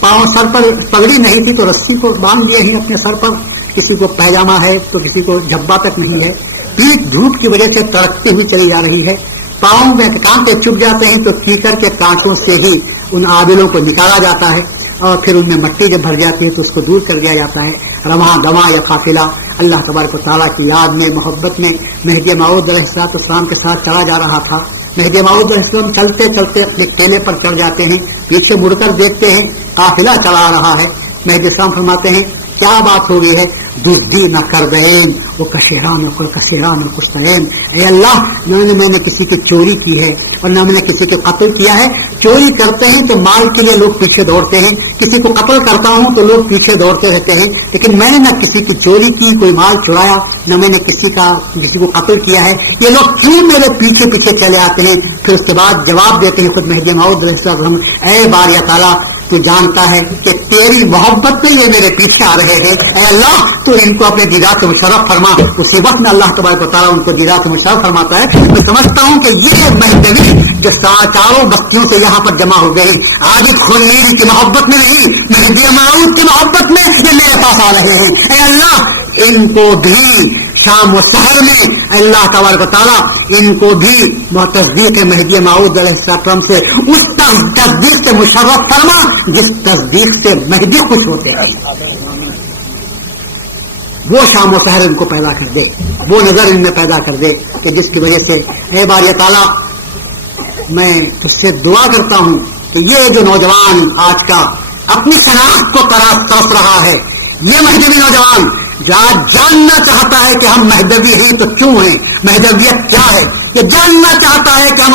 پاؤں سر پر پگڑی نہیں تھی تو رسی کو باندھ لیے ہیں اپنے سر پر. کسی کو پیجامہ ہے تو کسی کو جھبا تک نہیں ہے. پیٹ دھوپ کی وجہ سے تڑکتی ہوئی چلی جا رہی ہے. پاؤں میں کانٹے چبھ جاتے ہیں تو کیکر کے کانٹوں سے ہی ان عابلوں کو نکالا جاتا ہے اور پھر ان میں مٹی جب بھر جاتی ہے تو اس کو دور کر دیا جاتا ہے. رواں دواں یا قافلہ اللہ تبارک و تعالیٰ کی یاد میں، محبت میں مہدی موعود علیہ السلام کے ساتھ چلا جا رہا تھا. مہدی موعود علیہ السلام چلتے چلتے اپنے کیلے پر چڑھ جاتے ہیں، پیچھے مڑ کر دیکھتے ہیں قافلہ چلا رہا ہے. مہدی السلام فرماتے ہیں کیا بات ہو گئی ہے؟ دزدی نہ کر دین وہ کشیران و کثیران و کستین. اے اللہ، نہ میں نے کسی کی چوری کی ہے اور نہ میں نے کسی کے قتل کیا ہے. چوری کرتے ہیں تو مال کے لیے لوگ پیچھے دوڑتے ہیں، کسی کو قتل کرتا ہوں تو لوگ پیچھے دوڑتے رہتے ہیں، لیکن میں نے نہ کسی کی چوری کی، کوئی مال چرایا، نہ میں نے کسی کو قتل کیا ہے. یہ لوگ کیوں میرے پیچھے پیچھے چلے آتے ہیں؟ پھر اس کے بعد جواب دیتے ہیں خود مہدی موعود علیہ السلام، اے باری تعالیٰ تو جانتا ہے کہ تیری محبت میں یہ میرے پیچھے آ رہے ہیں. اے اللہ تو ان کو اپنے دیدار سے مشرف فرما. اسی وقت میں اللہ تبارک و تعالیٰ ان کو دیدار سے مشرف فرماتا ہے. میں سمجھتا ہوں کہ یہ مہدوی جو چاروں بستیوں سے یہاں پر جمع ہو گئی عابد خلیل کی محبت میں نہیں، مہدی موعود کی محبت میں یہ میرے پاس آ رہے ہیں. اے اللہ ان کو بھی شام و سحر میں اللہ تبارک و تعالیٰ ان کو بھی تصدیق مہدی موعود علیہ السلام سے اس تصدیق سے مشرف فرما جس تصدیق سے مہدی خوش ہوتے ہیں. وہ شام و سحر ان کو پیدا کر دے، وہ نظر ان میں پیدا کر دے کہ جس کی وجہ سے اے باری تعالیٰ میں تجھ سے دعا کرتا ہوں کہ یہ جو نوجوان آج کا اپنی شناخت کو ترس رہا ہے، یہ مہدوی نوجوان جو آج جاننا چاہتا ہے کہ ہم مہدوی ہیں تو کیوں ہیں، مہدویت کیا ہے، یہ جاننا چاہتا ہے کہ ہم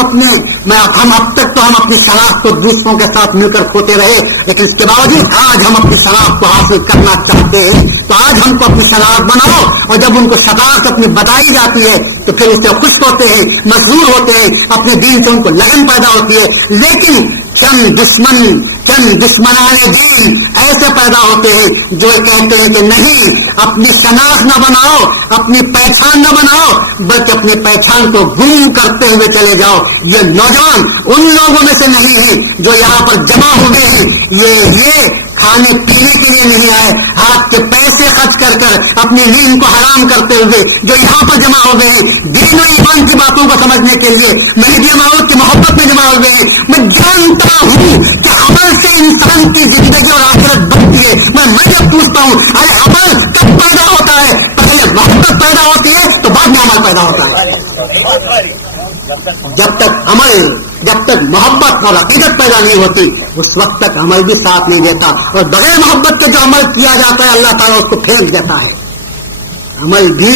اب تک تو ہم اپنی شناخت کو دوسروں کے ساتھ مل کر کھوتے رہے، لیکن اس کے باوجود آج ہم اپنی شناخت کو حاصل کرنا چاہتے ہیں، تو آج ہم کو اپنی شناخت بناؤ۔ اور جب ان کو شناخت اپنی بتائی جاتی ہے تو پھر اس سے خوش ہوتے ہیں، مسرور ہوتے ہیں، اپنے دین سے ان کو لگن پیدا ہوتی ہے۔ لیکن چند دشمنان دین ایسے پیدا ہوتے ہیں جو کہتے ہیں کہ نہیں، اپنی شناخت نہ بناؤ، اپنی پہچان نہ بناؤ، بلکہ اپنی پہچان کو گم کرتے ہوئے چلے جاؤ۔ یہ نوجوان ان لوگوں میں سے نہیں ہے جو یہاں پر جمع ہوئے ہیں، یہ کھانے پینے کے لیے نہیں آئے، ہاتھ کے پیسے خرچ کر کر اپنی نیند کو حرام کرتے ہوئے جو یہاں پر جمع ہو گئے ہیں دین و ایمان کی باتوں کو سمجھنے کے لیے، مہدی موعود کی محبت میں جمع ہو گئے ہیں۔ میں جانتا ہوں کہ عمل سے انسان کی زندگی اور آخرت بنتی ہے۔ میں جب پوچھتا ہوں ارے عمل کب پیدا ہوتا ہے؟ پہلے محبت پیدا ہوتی ہے تو بعد میں عمل پیدا ہوتا ہے۔ جب تک محبت اور عقیدت پیدا نہیں ہوتی اس وقت تک عمل بھی ساتھ نہیں دیتا، اور بغیر محبت کے جو عمل کیا جاتا ہے اللہ تعالیٰ اس کو پھینک دیتا ہے۔ عمل بھی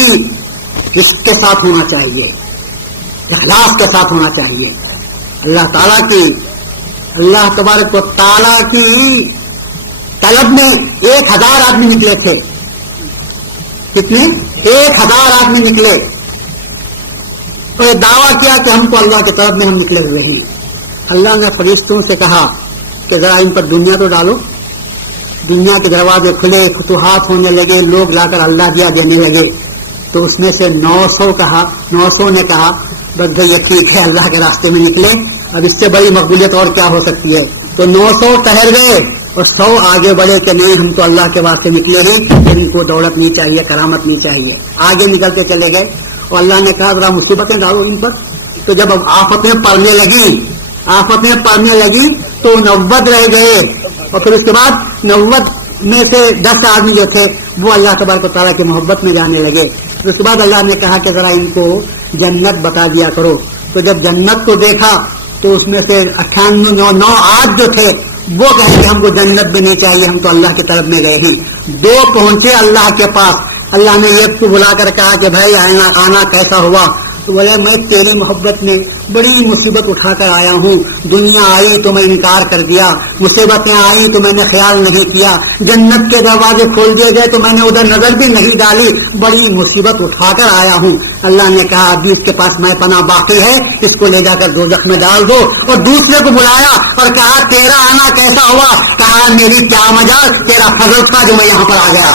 عشق کے ساتھ ہونا چاہیے، اخلاص کے ساتھ ہونا چاہیے۔ اللہ تبارک و تعالیٰ کی طلب میں 1000 آدمی نکلے تھے۔ کتنے؟ 1000 آدمی نکلے، اور یہ دعویٰ کیا کہ ہم کو اللہ کی طرف میں ہم نکلے ہوئے ہیں۔ اللہ نے فرشتوں سے کہا کہ ذرا ان پر دنیا تو ڈالو۔ دنیا کے دروازے کھلے، فتوحات ہونے لگے، لوگ لا کر اللہ دیا دینے لگے۔ تو اس میں سے 900 نے کہا بس بھائی یہ ٹھیک ہے، اللہ کے راستے میں نکلے، اب اس سے بڑی مقبولیت اور کیا ہو سکتی ہے۔ تو 900 ٹھہر گئے اور 100 آگے بڑھے کہ نہیں ہم تو اللہ کے واسطے نکلے ہیں، ان کو دولت نہیں چاہیے، کرامت نہیں چاہیے۔ آگے نکلتے چلے گئے اور اللہ نے کہا ذرا مصیبتیں ڈالو ان پر۔ تو جب آفتیں پڑنے لگی تو 90 رہ گئے، اور پھر اس کے بعد 90 میں سے 10 آدمی جو تھے وہ اللہ تبارک و تعالیٰ کی محبت میں جانے لگے۔ پھر اس کے بعد اللہ نے کہا کہ ذرا ان کو جنت بتا دیا کرو۔ تو جب جنت کو دیکھا تو اس میں سے 98 جو تھے وہ کہے کہ ہم کو جنت بھی نہیں چاہیے، ہم تو اللہ کی طرف میں گئے ہیں۔ 2 پہنچے اللہ کے پاس، اللہ نے ایک کو بلا کر کہا کہ بھائی آنا کیسا ہوا؟ تو بولے میں تیری محبت میں بڑی مصیبت اٹھا کر آیا ہوں، دنیا آئی تو میں انکار کر دیا، مصیبتیں آئی تو میں نے خیال نہیں کیا، جنت کے دروازے کھول دیے گئے تو میں نے ادھر نظر بھی نہیں ڈالی، بڑی مصیبت اٹھا کر آیا ہوں۔ اللہ نے کہا ابھی اس کے پاس میں پناہ باقی ہے، اس کو لے جا کر دوزخ میں ڈال دو۔ اور دوسرے کو بلایا اور کہا تیرا آنا کیسا ہوا؟ کہا میری کیا مجال، تیرا فضل تھا جو میں یہاں پر آ گیا،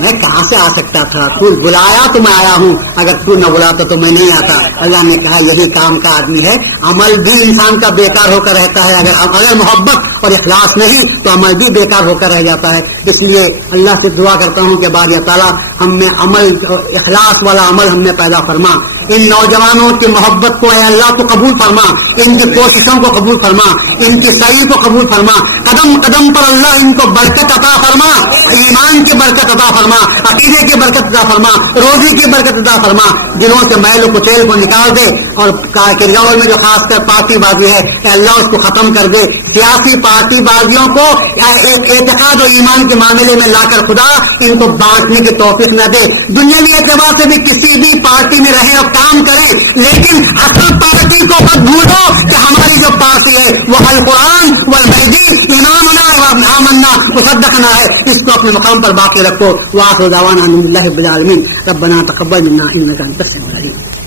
میں کہاں سے آ سکتا تھا؟ تو بلایا تو میں آیا ہوں، اگر تو نہ بلاتا تو میں نہیں آتا۔ اللہ نے کہا یہی کام کا آدمی ہے، عمل بھی انسان کا بیکار ہو کر رہتا ہے، اگر محبت اور اخلاص نہیں تو عمل بھی بیکار ہو کر رہ جاتا ہے۔ اس لیے اللہ سے دعا کرتا ہوں کہ باری تعالیٰ ہم میں عمل اور اخلاص والا عمل ہم میں پیدا فرما، ان نوجوانوں کی محبت کو اے اللہ تو قبول فرما، ان کی کوششوں کو قبول فرما، ان کی سعی کو قبول فرما، قدم قدم پر اللہ ان کو برکت عطا فرما، ایمان کی برکت عطا فرما، عقیدے کی برکت عطا فرما، روزی کی برکت عطا فرما، دلوں سے میل و کچیل کو نکال دے، اور کردگار میں جو خاص کر پارٹی بازی ہے کہ اللہ اس کو ختم کر دے، سیاسی پارٹی بازیوں کو اعتقاد و ایمان کے معاملے میں لا کر خدا ان کو بانٹنے کی توفیق نہ دے۔ دنیاوی اعتبار سے بھی کسی بھی پارٹی میں رہیں اور کام کریں، لیکن اصل پارٹی کو مت بھولو کہ ہماری جو پارٹی ہے وہ القرآن والمہدی امامنا آمنا مصدقنا ہے، اس کو اپنے مقام پر باقی رکھو۔ وآخر دعوانا الحمد للہ رب العالمین، ربنا تقبل منا انک انت السمیع العلیم۔